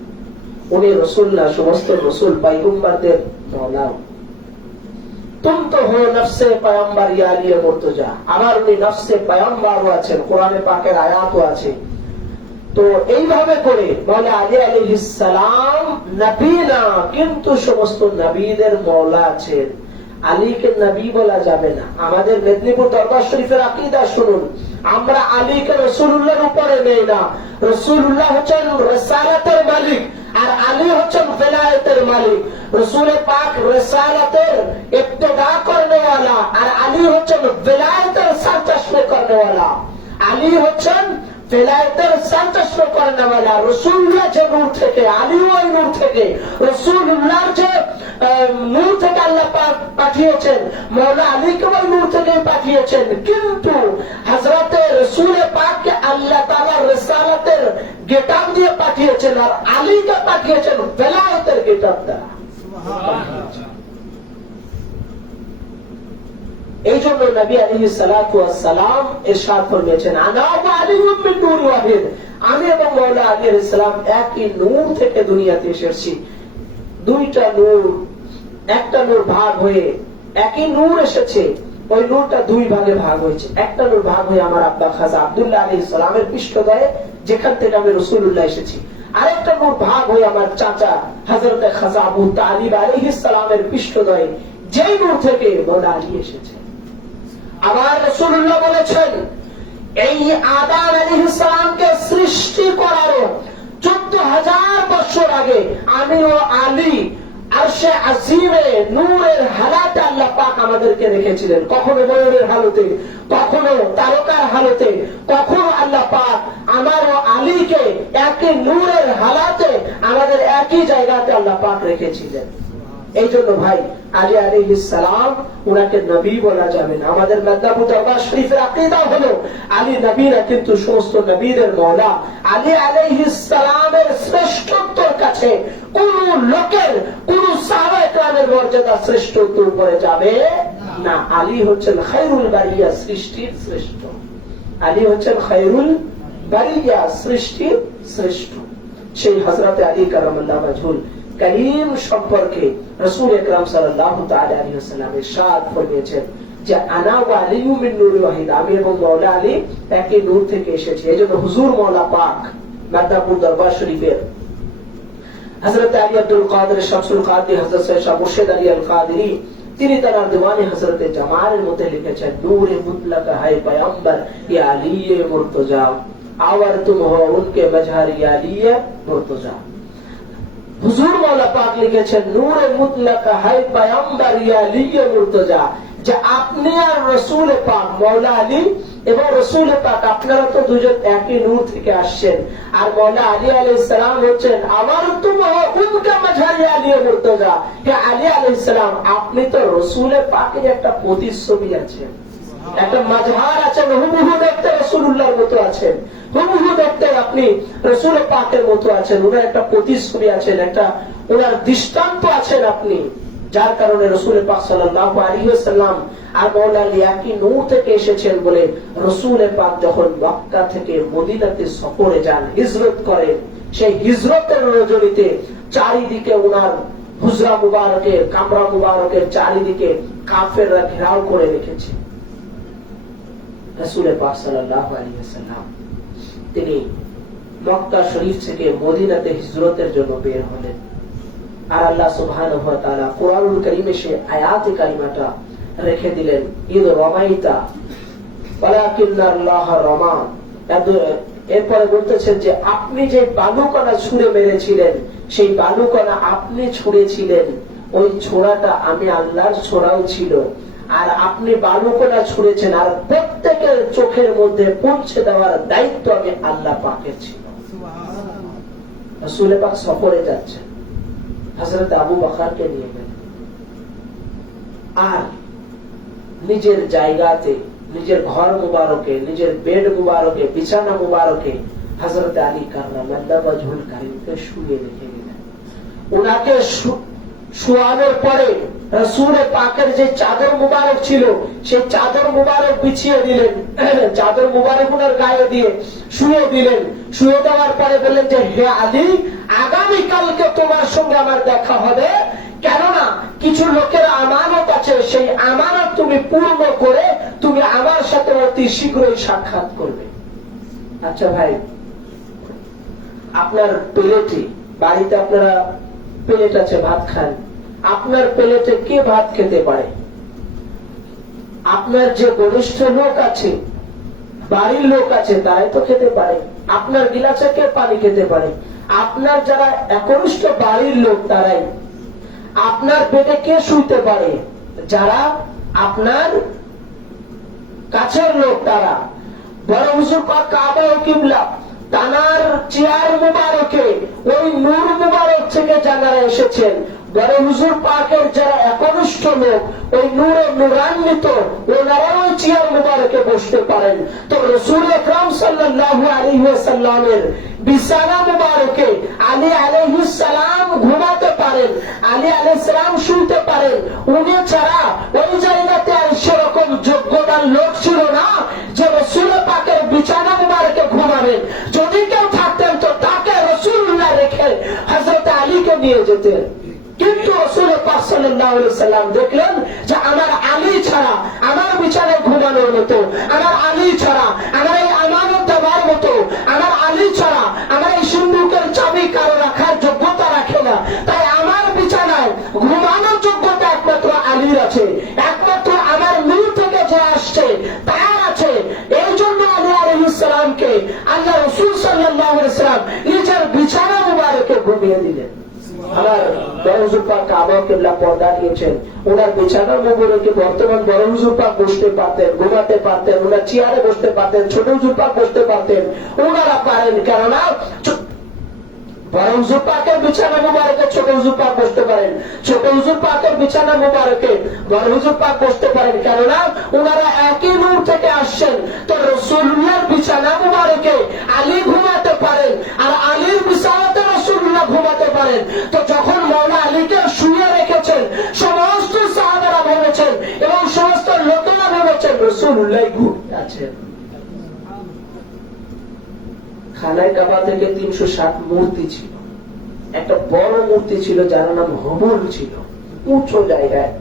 উনি রাসূল না, সমস্ত রাসূল পয়গম্বরদের মওলা। তুম তো হো নফসে পয়গম্বর ইয়া আলী মুর্তজা, আমার উনি নফসে পয়গম্বরও আছেন, কোরআনে পাকের আয়াতও আছে। তো এইভাবে করে মাওলা আলী আলাইহিস সালাম নবী না, কিন্তু সমস্ত নবীদের মওলা আছেন। আলীকে নবী বলা যাবে না। আমাদের মেদিনীপুর দরবার শরীফের আকীদা শুনুন, আমরা আলীকে রাসূলুল্লাহর উপরে নেই না। রাসূলুল্লাহ হচ্ছেন রিসালাতের মালিক, আর আলী হচ্ছেন বেলায়েতের মালিক। রাসূল পাক রিসালাতের ইবতিদা করনে वाला, আর আলী হচ্ছেন বেলায়েতের সরচশমে করনে वाला। আলী হচ্ছেন বেলায়েতের সন্তুষ্ট করেনওয়ালা, রাসূলুল্লাহ যে নূর থেকে, আলী ওই নূর থেকে, রাসূলুল্লাহ যে নূর থেকে আল্লাহ পাক পাঠিয়েছেন, মওলা আলীকে ওই নূর থেকে পাঠিয়েছেন। কিন্তু হযরতে রাসূল পাককে আল্লাহ তাআলা রিসালাতের গেটআপ দিয়ে পাঠিয়েছেন, আর আলীকে পাঠিয়েছেন বেলায়েতের গেটআপ দ্বারা। এই জন্য নবী আলাইহিস সালাতু ওয়াস সালাম ইরশাদ ফরমিয়েছেন, আনা ওয়া আলিয়্যুম মিন নূর ওয়াহিদ, আমি এবং মাওলা আলী আলাইহিস সালাম একই নূর থেকে দুনিয়াতে এসেছি। দুইটা নূর, একটা নূর ভাগ হয়ে একই নূর এসেছে, ওই নূরটা দুই ভাগে ভাগ হয়েছে। একটা নূর ভাগ হয়ে আমার আব্বা খাজা আব্দুল্লাহ আলাইহিস সালামের পৃষ্ঠদ্বয়ে, যেখান থেকে আমি রাসূলুল্লাহ এসেছি। আরেকটা নূর ভাগ হয়ে আমার চাচা হযরত খাজা আবু তালিব আলাইহিস সালামের পৃষ্ঠদ্বয়ে, যেই নূর থেকে মাওলা আলী এসেছে। আবার রাসূলুল্লাহ বলেছেন, এই আদম আলাইহিস সালামকে সৃষ্টি করার 14,000 বছর আগে আমি ও আলী আরশে আজিমে নূরের হালাতে আল্লাহ পাক আমাদেরকে রেখেছিলেন। কখনো ময়ূরের হালতে, কখনো তারকার হালতে, কখনো আল্লাহ পাক আমার ও আলীকে একই নূরের হালাতে আমাদের একই জায়গাতে আল্লাহ পাক রেখেছিলেন। এই জন্য ভাই আলী আলাইহিস সালাম উনাকে নবী বলা যাবে না। আমাদের মেদনাপুর দরবার শরীফের আকীদা হলো আলী নবী না, কিন্তু সমস্ত নবীদের মওলা। আলী আলাইহিস সালামের শ্রেষ্ঠত্বের কাছে কোন লোকের, কোন সাহাবায়ে কেরামের মর্যাদা শ্রেষ্ঠত্বের উপরে যাবে না। আলী হচ্ছেন খায়রুল বারিয়া, সৃষ্টির শ্রেষ্ঠ। আলী হচ্ছেন খায়রুল বারিয়া, সৃষ্টির শ্রেষ্ঠ। সেই হযরতে আলী কারামাল্লাহু ওয়াজহুল করিম সম্পর্কে রাসূল আকরাম সাল্লাল্লাহু তাআলা আলাইহি ওয়াসাল্লাম ইরশাদ ফরমিয়েছেন যে আনা ওয়া আলিয়্যুম মিন নূর ওয়াহিদ, আমি এবং মাওলা আলী একই নূর থেকে এসেছি। এজন্য হুজুর মাওলা পাক মেদনাপুর দরবার শরীফের হযরত আলী আব্দুল কাদের শামসুল কাদি হযরত শাহ মুর্শিদ আলী আল কাদেরী, তিনি তার দিওয়ানে হযরত জামালের মধ্যে লিখেছেন, নূরে মুতলক হায় পয়গম্বর ইয়া আলী মুর্তজা, আওয়ার তুম হো উনকে মজহর ইয়া আলী মুর্তজা। হুজুর মাওলা পাক লিখেছেন, নূরে মুতলক হায় পয়গম্বর ইয়া আলী মুর্তজা, যে আপনি আর রাসূল পাক মাওলা আলী এবং রাসূল পাক আপনারা তো দুজন একই নূর থেকে আসছেন, আর মাওলা আলী আলাইহিস সালাম হচ্ছেন আমার তুমহো উনকা মজহর ইয়া আলী মুর্তজা। হে আলী আলাইহিস সালাম, আপনি তো রাসূল পাকের একটা প্রতিচ্ছবি আছেন, একটা মাজহার আছেন, হুবহু দেখতে রাসূলুল্লাহর মতো আছেন, হুবহু দেখতে আপনি রাসূল পাকের মতো আছেন, ওনার একটা প্রতিচ্ছবি আছেন, একটা ওনার দৃষ্টান্ত আছেন আপনি। যার কারণে রাসূল পাক সাল্লাল্লাহু আলাইহি ওয়াসাল্লাম আর মাওলা আলী একই নূর থেকে এসেছেন বলে রাসূল পাক যখন মক্কা থেকে মদিনাতে সফরে যান, হিজরত করেন, সেই হিজরতের রজনীতে চারিদিকে ওনার হুজরা মুবারকের, কামরা মুবারকের চারিদিকে কাফেররা ঘেরাও করে রেখেছে। রাসূল পাক সাল্লাল্লাহু আলাইহি ওয়াসাল্লাম তিনি মক্কা শরীফ থেকে মদিনাতে হিজরতের জন্য বের হলেন। আর আল্লাহ সুবহানাহু ওয়া তাআলা কুরআনুল কারীমে সে আয়াতে কারিমাটা রেখে দিলেন, ইদ রামাইতা ওয়ালাকিন্নাল্লাহ রামা। এরপরে বলতেছেন যে আপনি যে বালুকণা ছুঁড়ে মেরেছিলেন, সেই বালুকণা আপনি ছুঁড়েছিলেন, ওই ছোড়াটা আমি আল্লাহর ছোড়াও ছিল, আর আপনি বালুকণা ছুঁড়েছেন, আর প্রত্যেকের চোখের মধ্যে পৌঁছে দেওয়ার দায়িত্ব আমি আল্লাহ পাকের ছিল। রাসূল পাক সফরে যাচ্ছেন, হযরত আবু বকরকে নিয়ে গেলেন, আর নিজের জায়গাতে, নিজের ঘর মুবারকে, নিজের বেড মুবারকে, বিছানা মুবারকে হযরত আলী কাররামাল্লাহু ওয়াজহুল কারীমকে শুইয়ে রেখে গেলেন। ওনাকে শোয়ানোর পরে রাসূল পাকের যে চাদর মুবারক ছিল, সেই চাদর মুবারক বিছিয়ে দিলেন, চাদর মুবারক ওনার গায়ে দিয়ে শুয়ে দিলেন। শুয়ে দেওয়ার পরে বললেন যে হে আলী, আগামী কালকে তোমার সঙ্গে আমার দেখা হবে, কেননা কিছু লোকের আমানত আছে, সেই আমানত তুমি পূর্ণ করে তুমি আমার সাথে অতি শীঘ্রই সাক্ষাৎ করবে। আচ্ছা ভাই, আপনার প্লেটে, বাড়িতে আপনারা প্লেট আছে, ভাত খান, আপনার প্লেটে কে ভাত খেতে পারে? আপনার যে ঘনিষ্ঠ লোক আছে, বাড়ির লোক আছে, তারাই তো খেতে পারে। আপনার গিলাসে কে পানি খেতে পারে? আপনার যারা একনিষ্ঠ বাড়ির লোক তারাই। আপনার পেটে কে শুইতে পারে? যারা আপনার কাছের লোক তারা। বড় হুজুর পাক কাবা ও কিবলা তানার চেয়ার মুবারকে ওই নূর মুবারক থেকে যারা এসেছেন, বড় হুজুর পাকের যারা একনিষ্ঠ লোক ওই নূরে নূরান্বিত, ওনারা ওই চেয়ার মুবারকে বসতে পারেন। তো রাসূল আকরাম সাল্লাল্লাহু আলাইহি ওয়াসাল্লামের বিছানা মুবারকে আলী আলাইহিস সালাম ঘুমাতে পারেন, আলী আলাইহিস সালাম শুনতে পারেন। উনি ছাড়া ওই জায়গাতে আর সেরকম যোগ্যতার লোক ছিল না যে রাসূল পাকের বিছানা মুবারকে ঘুমাবেন। যদি কেউ থাকতেন তো তাকে রাসূলুল্লাহ রেখে হযরত আলীকে নিয়ে যেতেন। কিন্তু রাসূল পাক সাল্লাল্লাহু আলাইহি সাল্লাম দেখলেন যে আমার আলী ছাড়া আমার বিছানায় ঘুমানোর মতো, আমার আলী ছাড়া আমার এই আমানত দেওয়ার মতো, আমার আলী ছাড়া আমার এই সিন্ধুকের চাবি কারো রাখার যোগ্যতা রাখে না। তাই আমার বিছানায় ঘুমানোর যোগ্যতা একমাত্র আলীর আছে, একমাত্র আমার নূর থেকে যে আসছে তার আছে। এই জন্য আলী আলাইহিস সালামকে আল্লাহ রাসূল সাল্লাল্লাহু আলাইহি সাল্লাম নিজের বিছানা মুবারকে ঘুমিয়ে দিলেন। আমার বড় হুজুর পাক কাবা কিবলা পর্দা দিয়েছেন, ওনার বিছানার মুবারকে বর্তমান বড় হুজুর পাক বসতে পারতেন, ঘুমাতে পারতেন, ওনার চেয়ারে বসতে পারতেন, ছোট হুজুর পাক বসতে পারতেন, ওনারা পারেন। কেননা বড় হুজুর পাকের বিছানা মুবারকে ছোট হুজুর পাক বসতে পারেন, ছোট হুজুর পাকের বিছানা মুবারকে বড় হুজুর পাক বসতে পারেন। কেননা ওনারা একই নূর থেকে আসছেন। তো রাসূলুল্লাহর বিছানা মুবারকে আলী ঘুমাতে পারেন, আর আলীর বিছানাতে রাসূলুল্লাহ ঘুমাতে পারেন। তো যখন মাওলা আলীকে শুয়ে রেখেছেন, সমস্ত সাহাবারা ভেবেছেন এবং সমস্ত লোকেরা ভেবেছেন রাসূলুল্লাহ ঘুমিয়ে আছেন। খানায় কাবা থেকে 360 মূর্তি ছিল, একটা বড় মূর্তি ছিল যার নাম হুবল ছিল, উঁচু জায়গায়।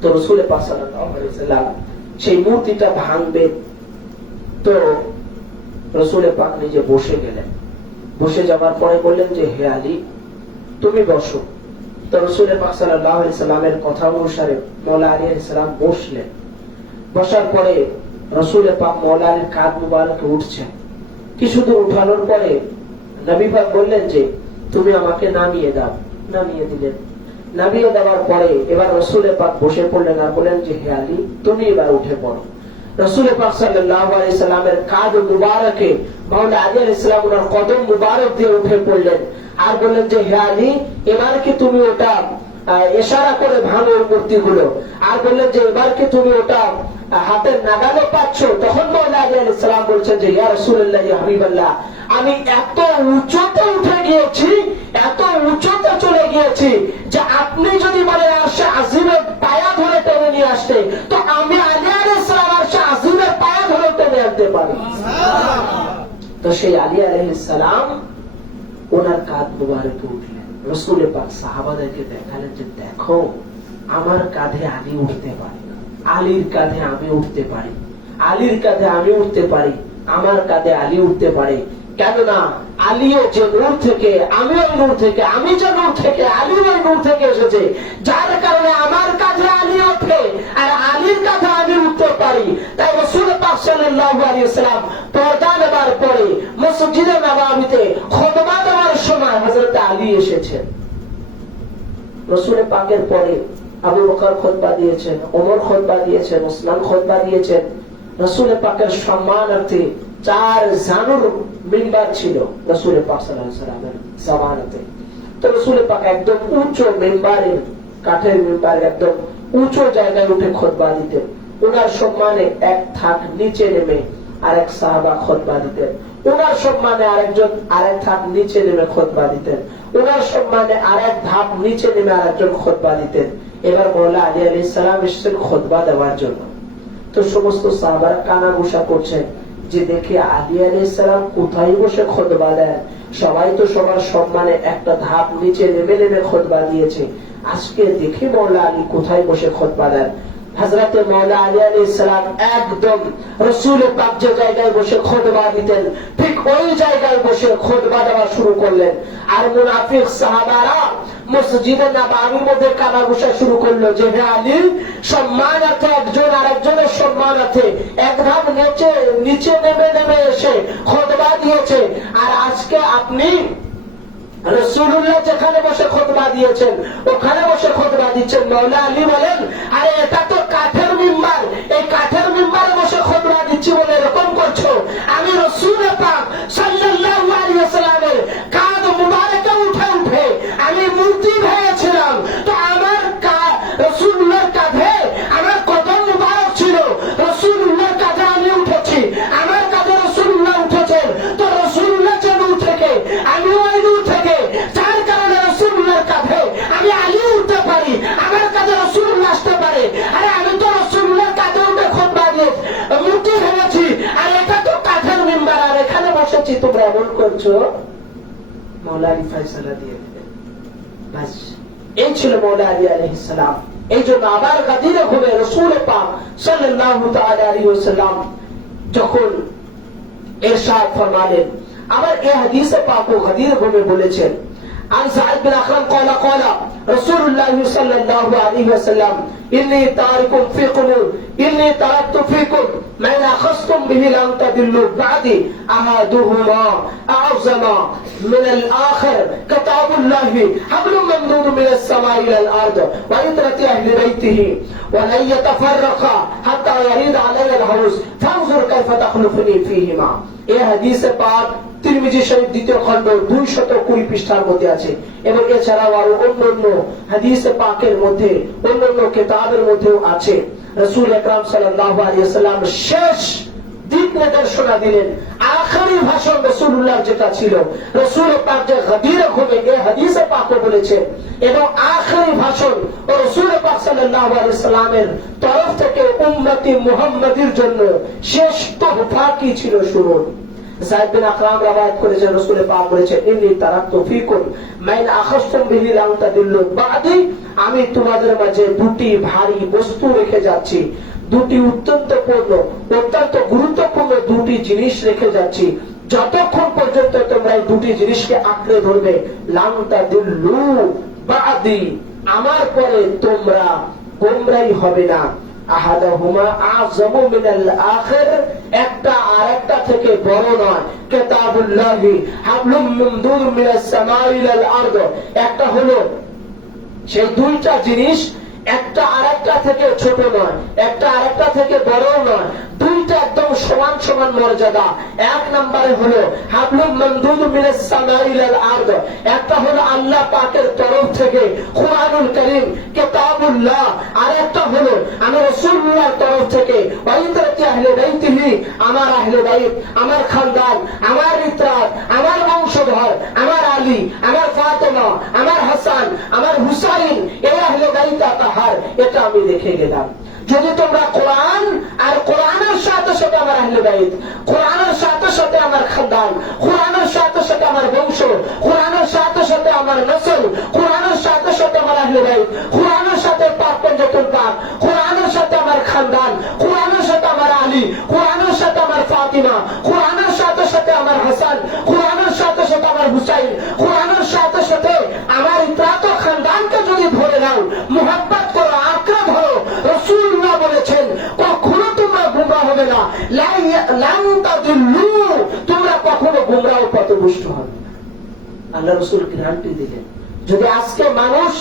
তো রাসূল পাক সাল্লাল্লাহু আলাইহি সাল্লাম সেই মূর্তিটা ভাঙবে, তো রাসূল পাক নিজে বসে গেলেন। বসে যাবার পরে বললেন যে হে আলী তুমি বসো। তো রাসূল পাক সাল্লাল্লাহু আলাইহি সাল্লামের কথা অনুসারে মাওলা আলী আলাইহিস সালাম বসলেন। বসার পরে রাসূল পাক মাওলা আলীর কাঁধ মুবারকে উঠছেন। কিছুদূর উঠানোর পরে নবী পাক বললেন যে তুমি আমাকে নামিয়ে দাও। নামিয়ে দিলেন। নামিয়ে দেওয়ার পরে এবার রাসূল পাক বসে পড়লেন আর বললেন যে হে আলী তুমি এবার উঠে পড়ো। রাসূল পাক সাল্লাল্লাহু আলাইহি সাল্লামের কাঁধ মুবারকে মাওলা আলী আলাইহিস সালাম ওনার কদম মুবারক দিয়ে উঠে পড়লেন আর বললেন যে হে আলী এবার কি তুমি ওটা ইশারা করে ভাঙো মূর্তিগুলো, আর বললেন যে এবার কি তুমি ওটা হাতের নাগালে পাচ্ছ। তখন মাওলা আলী আলাইহিস সালাম বলছেন যে ইয়া রাসূলুল্লাহ ইয়া হাবিবাল্লাহ আমি এত উচ্চতে উঠে গিয়েছি, এত উচ্চতে চলে গিয়েছি যে আপনি যদি বলেন আরশে আজিমের পায়া ধরে টেনে নিয়ে আসতে তো আমি আলী আলাইহিস সালাম আরশে আজিমের পায়া ধরে টেনে আনতে পারি। তো সেই আলী আলাইহিস সালাম ওনার কাঁধ মুবারকে উঠলেন। রাসূল পাক সাহাবাদেরকে দেখালেন যে দেখো আমার কাঁধে আলী উঠতে পারে, আলীর কাঁধে আমি উঠতে পারি, আলীর কাঁধে আমি উঠতে পারি, আমার কাঁধে আলী উঠতে পারে। কেননা আলীও যে নূর থেকে, আমি ওই নূর থেকে, আমি যে নূর থেকে, আলী ওই নূর থেকে এসেছে, যার কারণে আমার কাঁধে আলী ওঠে আর আলীর কাঁধে আমি উঠতে পারি। তাই রাসূল পাক সাল্লাল্লাহু আলাইহি ওয়াসাল্লাম পর্দা নেবার পরে মসজিদে নববীতে খুতবা দেওয়ার সময় হযরত আলী এসেছেন। রাসূল পাকের পরে আবু বকর খুতবা দিয়েছেন, ওমর খুতবা দিয়েছেন, উসমান খুতবা দিয়েছেন। রাসূল পাকের সম্মানার্থে 4 জানুর মিম্বার ছিল রাসূল পাক সাল্লাল্লাহু আলাইহি ওয়াসাল্লামের জামানাতে। তো রাসূল পাক একদম উঁচু মিম্বারের, কাঠের মিম্বার একদম উঁচু জায়গায় উঠে খুতবা দিতেন। ওনার সম্মানে এক থাক নিচে নেমে আরেক সাহাবা খুতবা দিতেন, ওনার সম্মানে আরেকজন আরেক ধাপ নিচে নেমে খুতবা দিতেন, ওনার সম্মানে আরেক ধাপ নিচে নেমে আরেকজন খুতবা দিতেন। এবার মাওলা আলী আলাইহিস সালাম এসেছেন খুতবা দেওয়ার জন্য। তো সমস্ত সাহাবারা কানাঘুষা করছেন যে দেখে আলী আলাইহিস সালাম কোথায় বসে খুতবা দেন, সবাই তো সবার সম্মানে একটা ধাপ নিচে নেমে নেমে খুতবা দিয়েছে, আজকে দেখে মাওলা আলী কোথায় বসে খুতবা দেন। হযরতে মাওলা আলী আলাইহিস সালাম একদম রাসূল পাক যে জায়গায় বসে খুতবা দিতেন ঠিক ওই জায়গায় বসে খুতবা দেওয়া শুরু করলেন। আর মুনাফিক সাহাবারা মসজিদে নববীর মধ্যে কানাঘুষা শুরু করলো যে হে আলী সম্মান আছে, একজন আরেকজনের সম্মান আছে, এক ধাপ নিচে নেমে নেমে এসে খুতবা দিয়েছে, আর আজকে আপনি রাসূলুল্লাহ যেখানে বসে খুতবা দিয়েছেন ওখানে বসে খুতবা দিচ্ছেন। মাওলা আলী বলেন, আরে এটা তো কাঠের মিম্বার, এই কাঠের মিম্বারে বসে খুতবা দিচ্ছি বলে এরকম করছো। আমি রাসূল পাক সাল্লাল্লাহু আলাইহি ওয়াসাল্লামের কাঁধ মুবারকে উঠে উঠে আমি মূর্তি ভেঙেছিলাম, তো আমার রাসূলুল্লাহর কাঁধে আমার কদম মুবারক ছিল, রাসূলুল্লাহর কাঁধে আমি উঠেছি, আমার কাঁধে রাসূলুল্লাহ উঠেছেন, তো রাসূলুল্লাহ যেন উঠে আমি ওই দূর থেকে, যার কারণে রাসূলুল্লাহর কাঁধে আমি আলী উঠতে পারি, আমার কাঁধে রাসূলুল্লাহ আসতে পারে। আরে আমি তো রাসূলুল্লাহর কাঁধে উঠে খুতবা দিয়ে মূর্তি ভেঙেছি, আর এটা তো কাঠের মিম্বার, আর এখানে বসেছি, তোমরা এমন করছো। মাওলা আলী ফয়সালা দিয়ে দিলেন। বাস এই ছিল মাওলা আলী আলাইহিস সালাম। এই জন্য আবার গাদিরে ঘুরে রাসূল পাক সাল্লাল্লাহু তাআলা আলাইহি ওয়াসাল্লাম যখন ইরশাদ ফরমালেন, আবার এই হাদিসে পাক ও গাদিরে ঘুরে বলেছেন, عن سعد بن أخرم قال رسول الله صلى الله عليه وسلم إني تركت فيكم ما إن أخذتم به لن تضلوا بعدي أحدهما أعظم من الآخر كتاب الله حبل ممدود من السماء إلى الأرض وعترة أهل بيته ولن يتفرقا حتى يريد علي الحوض فانظر كيف تخلفني فيهما। এই হাদিসে পাক তিরমিজি শরীফ দ্বিতীয় খণ্ড 220 পৃষ্ঠার মধ্যে আছে, এবং এছাড়াও আরো অন্যান্য হাদিসে পাকের মধ্যে অন্যান্য কিতাবের মধ্যেও আছে। রাসূল আকরাম সাল্লাল্লাহু আলাইহি ওয়াসাল্লাম শেষ দিক নির্দেশনা দিলেন, আখেরি ভাষণ রাসূলুল্লাহ যেটা ছিল, রাসূল পাক যে গাদিরে ঘুমে এই হাদিসে পাকও বলেছে, এবং আখেরি ভাষণ ও রাসূল পাক সাল্লাল্লাহু আলাইহি ওয়াসাল্লামের তরফ থেকে উম্মতি মুহাম্মাদির জন্য শেষ তোহফা কি ছিল শুনুন। যায়েদ বিন আকরাম রওয়ায়াত করেছেন, রাসূল পাক বলেছেন, ইন্নী তারাকতু ফীকুম মা ইন আখাযতুম বিহি লান তাদিল্লু বা'দি, আমি তোমাদের মাঝে দুটি ভারী বস্তু রেখে যাচ্ছি, দুটি অত্যন্ত গুরুত্বপূর্ণ দুটি জিনিস রেখে যাচ্ছি, যতক্ষণ পর্যন্ত তোমরা এই দুটি জিনিসকে আঁকড়ে ধরবে, লান তাদিল্লু বা'দি, আমার পরে তোমরা গোমরাহী হবে না। আহাদাহুমা আযমু মিনাল আখির, একটা আরেকটা থেকে বড় নয়। কিতাবুল্লাহি হাবলুম মামদুদ মিনাস সামাই ইলাল আরদ, একটা হলো সেই দুইটা জিনিস, একটা আরেকটা থেকে ছোট নয়, একটা আরেকটা থেকে বড় নয়, দুইটা একদম সমান সমান মর্যাদা। এক নম্বরে হলো হাবলুম মামদুদ মিনাস সামাই ইলাল আরদ, একটা হলো আল্লাহ পাকের তরফ থেকে কুরআনুল কারীম কিতাবুল্লাহ, আর একটা হলো আমি রাসূলুল্লাহর তরফ থেকে ওয়াইদাতি আহলে বাইতিহি, আমার আহলে বাইত, আমার খানদান, আমার ইতরাত, আমার বংশধর, আমার আলী, আমার ফাতেমা, আমার হাসান, আমার হুসাইন, এই আহলে বাইত তাহার, এটা আমি দেখে গেলাম। যদি তোমরা কোরআন আর কোরআনের সাথে সাথে আমার আহলে বাইত, কোরআনের সাথে সাথে আমার খানদান, কোরআনের সাথে সাথে আমার বংশ, কোরআনের সাথে সাথে আমার নসল, কোরআনের সাথে সাথে আমার আহলে বাইত, কোরআনের সাথে পাক পঞ্জাতুল পাক, কোরআনের সাথে আমার খানদান, কোরআনের সাথে আমার আলী, কোরআনের সাথে আমার ফাতিমা, কোরআনের সাথে সাথে আমার হাসান, কোরআনের সাথে সাথে আমার হুসাইন, কোরআনের সাথে সাথে আমার ইতরাত খানদানকে যদি ধরে নাও, মুহাব্বত করো, আঁকড়ে ধরো, রাসূলুল্লাহ বলেছেন কখনো তোমরা গুমরাহ হবে না, লান তাদিল্লু, তোমরা কখনো গুমরাহ ও পথভ্রষ্ট হবে না। আল্লাহ রাসূল গ্যারান্টি দিলেন। যদি আজকে মানুষ,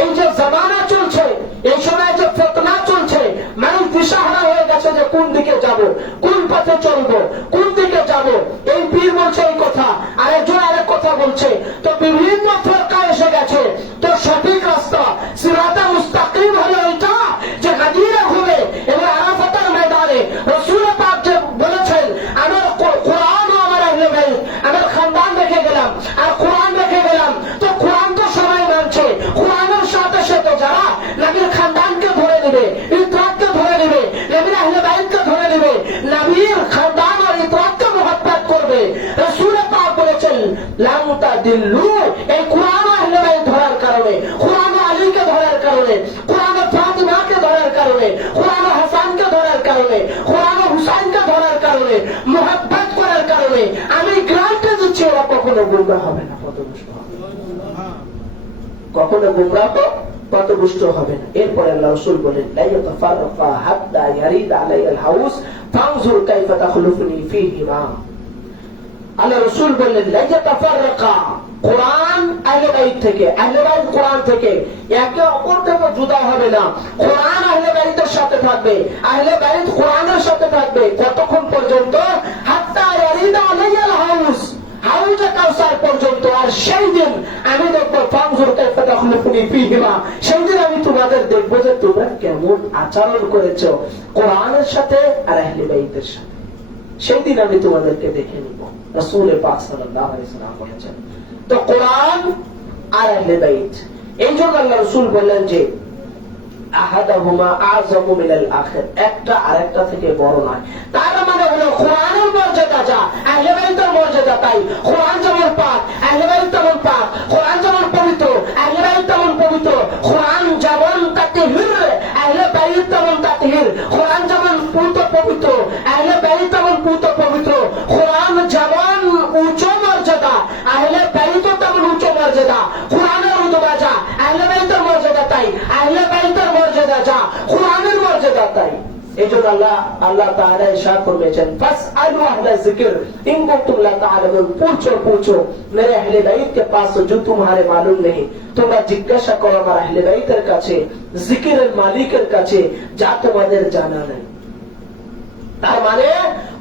এই যে জামানা চলছে, এই সময় যে ফিতনা চলছে, মানুষ দিশাহারা হয়ে গেছে যে কোন দিকে যাব, কোন পথে চলবো, কোন দিকে যাব, এই পীর বলছে এই কথা, আরেকজন আরেক কথা বলছে, তো বিভিন্ন ফরকা এসে গেছে। তো সঠিক রাস্তা সিরাতে মুস্তাকিম হলো এটা, যে গাদিরে ঘুরে এবং আরাফাতের ময়দানে রাসূল পাক যে বলেছেন, আমার কোরআন ও আমার আহলে বাইত, আমার খানদান রেখে গেলাম আর কোরআন রেখে গেলাম। তো কোরআন তো সবাই মানছে, কোরআনের সাথে সাথে যারা নবীর খানদানকে ধরে নেবে, ইতরাতকে ধরে নেবে, নবীর আহলে বাইতকে ধরে নেবে, নবীর খানদান আর ইতরাতকে মুহাব্বত করবে, রাসূল পাক বলেছেন লান তাদিল্লু, এই কোরআন আহলে বাইত ধরার কারণে, কোরআন আলীকে ধরার কারণে, কোরআন ফাতিমাকে ধরার কারণে, কোরআন হাসানকে ধরার কারণে, কোরআন হুসাইনকে ধরার কারণে, মুহাব্বত করার কারণে আমি গ্যারান্টি দিচ্ছি ওরা কখনো গুমরাহ হবে না, পথভ্রষ্ট হবে না, কখনো গুমরাহ পথভ্রষ্ট হবে না। এরপরে আল্লাহ রাসূল বলেন, লা ইয়াতাফাররাকা হাত্তা ইয়ারিদ আলাইহিল হাউস ফানজুর কাইফা তাখলুফুনি ফীহিমা। আল্লাহ রাসূল বললেন, লা ইয়াতাফাররাকা, কোরআন থেকে, আহলে বাইত কোরআন থেকে একে অপর থেকে জুদা হবে না। কোরআন আহলে বাইতের সাথে থাকবে, আহলে বাইত কোরআনের সাথে থাকবে। কতক্ষণ পর্যন্ত? হাত্তা ইয়ারিদা আলাইয়াল হাউস, হাউজে কাউসার পর্যন্ত। আর সেই দিন আমি দেখবো ফানজুর কাইফা তাখলুকুনি ফীহিমা, সেই দিন আমি তোমাদের দেখবো যে তোমরা কেমন আচরণ করেছো কোরআনের সাথে আর আহলে বাইতের সাথে। সেই দিন আমি তোমাদেরকে দেখে নিব, রাসূল পাক সাল্লাল্লাহু আলাইহি ওয়াসাল্লাম বলেছেন। তো কোরআন আর আহলে বাইত, এই জন্য আল্লাহ রাসূল বললেন যে আহাদাহুমা আযমু মিনাল আখির, একটা আরেকটা থেকে বড় নয়। তার মানে হলো কোরআনের মর্যাদা যা, আহলে বাইতের মর্যাদা তাই। কোরআন যেমন পাক, আহলে বাইত তেমন পাক। কোরআন যেমন পবিত্র, আহলে বাইত তেমন পবিত্র। কোরআন যেমন তাতহীর, আহলে বাইত তেমন তাতহীর। কোরআন যেমন পূত পবিত্র, আহলে বাইত তেমন পূত পবিত্র। কোরআন যেমন উচ্চ মর্যাদা, আহলে বাইত তেমন উচ্চ মর্যাদা। কোরআনের রুতবা যা, আহলে বাইতের মর্যাদা তাই। আহলে বাইতের মর্যাদা যা, কোরআনের মর্যাদা তাই। এই জন্য আল্লাহ তাআলা ইরশাদ ফরমায়েছেন, ফাসআলু আহলা যিকর ইন কুনতুম লা তা'লামুন, पूछो मेरे अहले बैत के पास जो तुम्हारे मालूम नहीं, তোমরা জিজ্ঞাসা করো আমার আহলে বাইতের কাছে, জিকিরের মালিকের কাছে, যা তোমাদের জানা নেই। তার মানে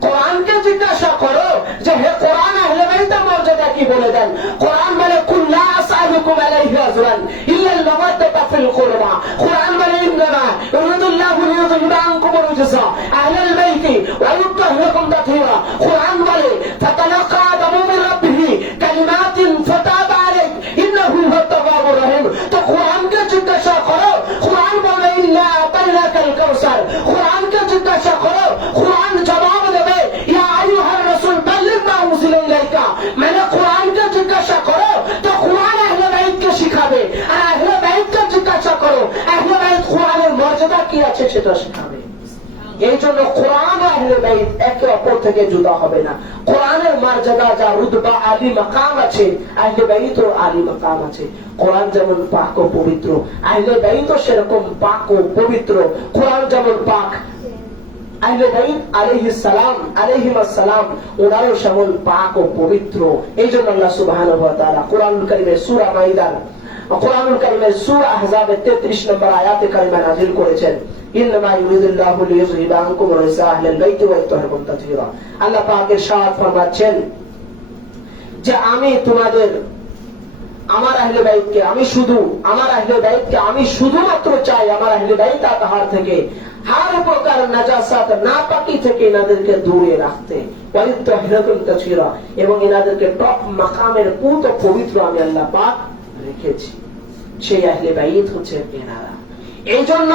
কোরআনকে জিজ্ঞাসা করো যে হে কোরআন আহলে বাইতের মর্যাদা কি বলে দেন। কোরআন বলে কুল লা আসআলুকুম আলাইহি আজরান ইল্লা আল মাওয়াদ্দাতা ফিল কুরবা। কোরআন বলে ইন্নামা ইউরিদুল্লাহু লিইয়ুযহিবা আনকুম রিজসা আহলাল বাইতি ওয়া ইউতাহহিরাকুম তাতহীরা। কোরআন বলে ফাতালাকা আদমু মির রাব্বিহি কালিমাতিন ফাতাবা আলাইহি ইন্নাহু হুয়াত তাওয়াবুর রহিম। তো কোরআনকে জিজ্ঞাসা করো, কোরআন বলে ইল্লা আতাইনাকাল কাউসার। কোরআনকে জিজ্ঞাসা করো, কোরআন জবাব দেবে ইয়া আইয়ুহার রাসূল বাল্লিগ মা উনজিলা ইলাইকা। মানে কোরআনকে জিজ্ঞাসা করো তো কোরআন আহলে বাইতকে শিখাবে, আর আহলে বাইতকে জিজ্ঞাসা করো আহলে বাইত কোরআনের মর্যাদা কি আছে সেটা শিখাবে। এই জন্য কোরআন ও আহলে বাইত একে অপর থেকে জুদা হবে না। কোরআনের মর্যাদা যা রুতবা আলী মাকাম আছে, আহলে বাইত ও আলী মাকাম আছে। কোরআন যেমন পাক ও পবিত্র, আহলে বাইত ও সেরকম পাক ও পবিত্র। কোরআন যেমন পাক, আহলে বাইত আলাইহিস সালাম ওনারও সেমন পাক ও পবিত্র। এই জন্য আল্লাহ সুবহানাহু ওয়া তাআলা কোরআনুল কারীমে সূরা মাইদার, কোরআনুল কারীমে সূরা আহজাবের 33 নম্বর আয়াতে কারিমা নাযিল করেছেন, ইন্নামা ইউরিদুল্লাহু লিইয়ুযহিবা আনকুম রিজসা আহলাল বাইতি ওয়া ইউতাহহিরাকুম তাতহীরা। আল্লাহ পাক ইরশাদ ফরমাচ্ছেন যে আমি তোমাদের আমার আহলে বাইতকে আমি শুধুমাত্র চাই আমার আহলে বাইত তাহার থেকে হার প্রকার নাজাসাত নাপাকি থেকে এনাদেরকে দূরে রাখতে, এবং এনাদেরকে টপ মাকামের পূত পবিত্র আমি আল্লাহ পাক রেখেছি। সেই আহলে বাইত হচ্ছে এনারা। এই জন্য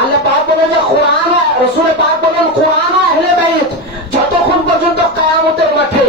আল্লাহ পাক বলেন যে কোরআন, রাসূল পাক বলেন কোরআন আহলে বাইত যতক্ষণ পর্যন্ত কিয়ামতের মাঠে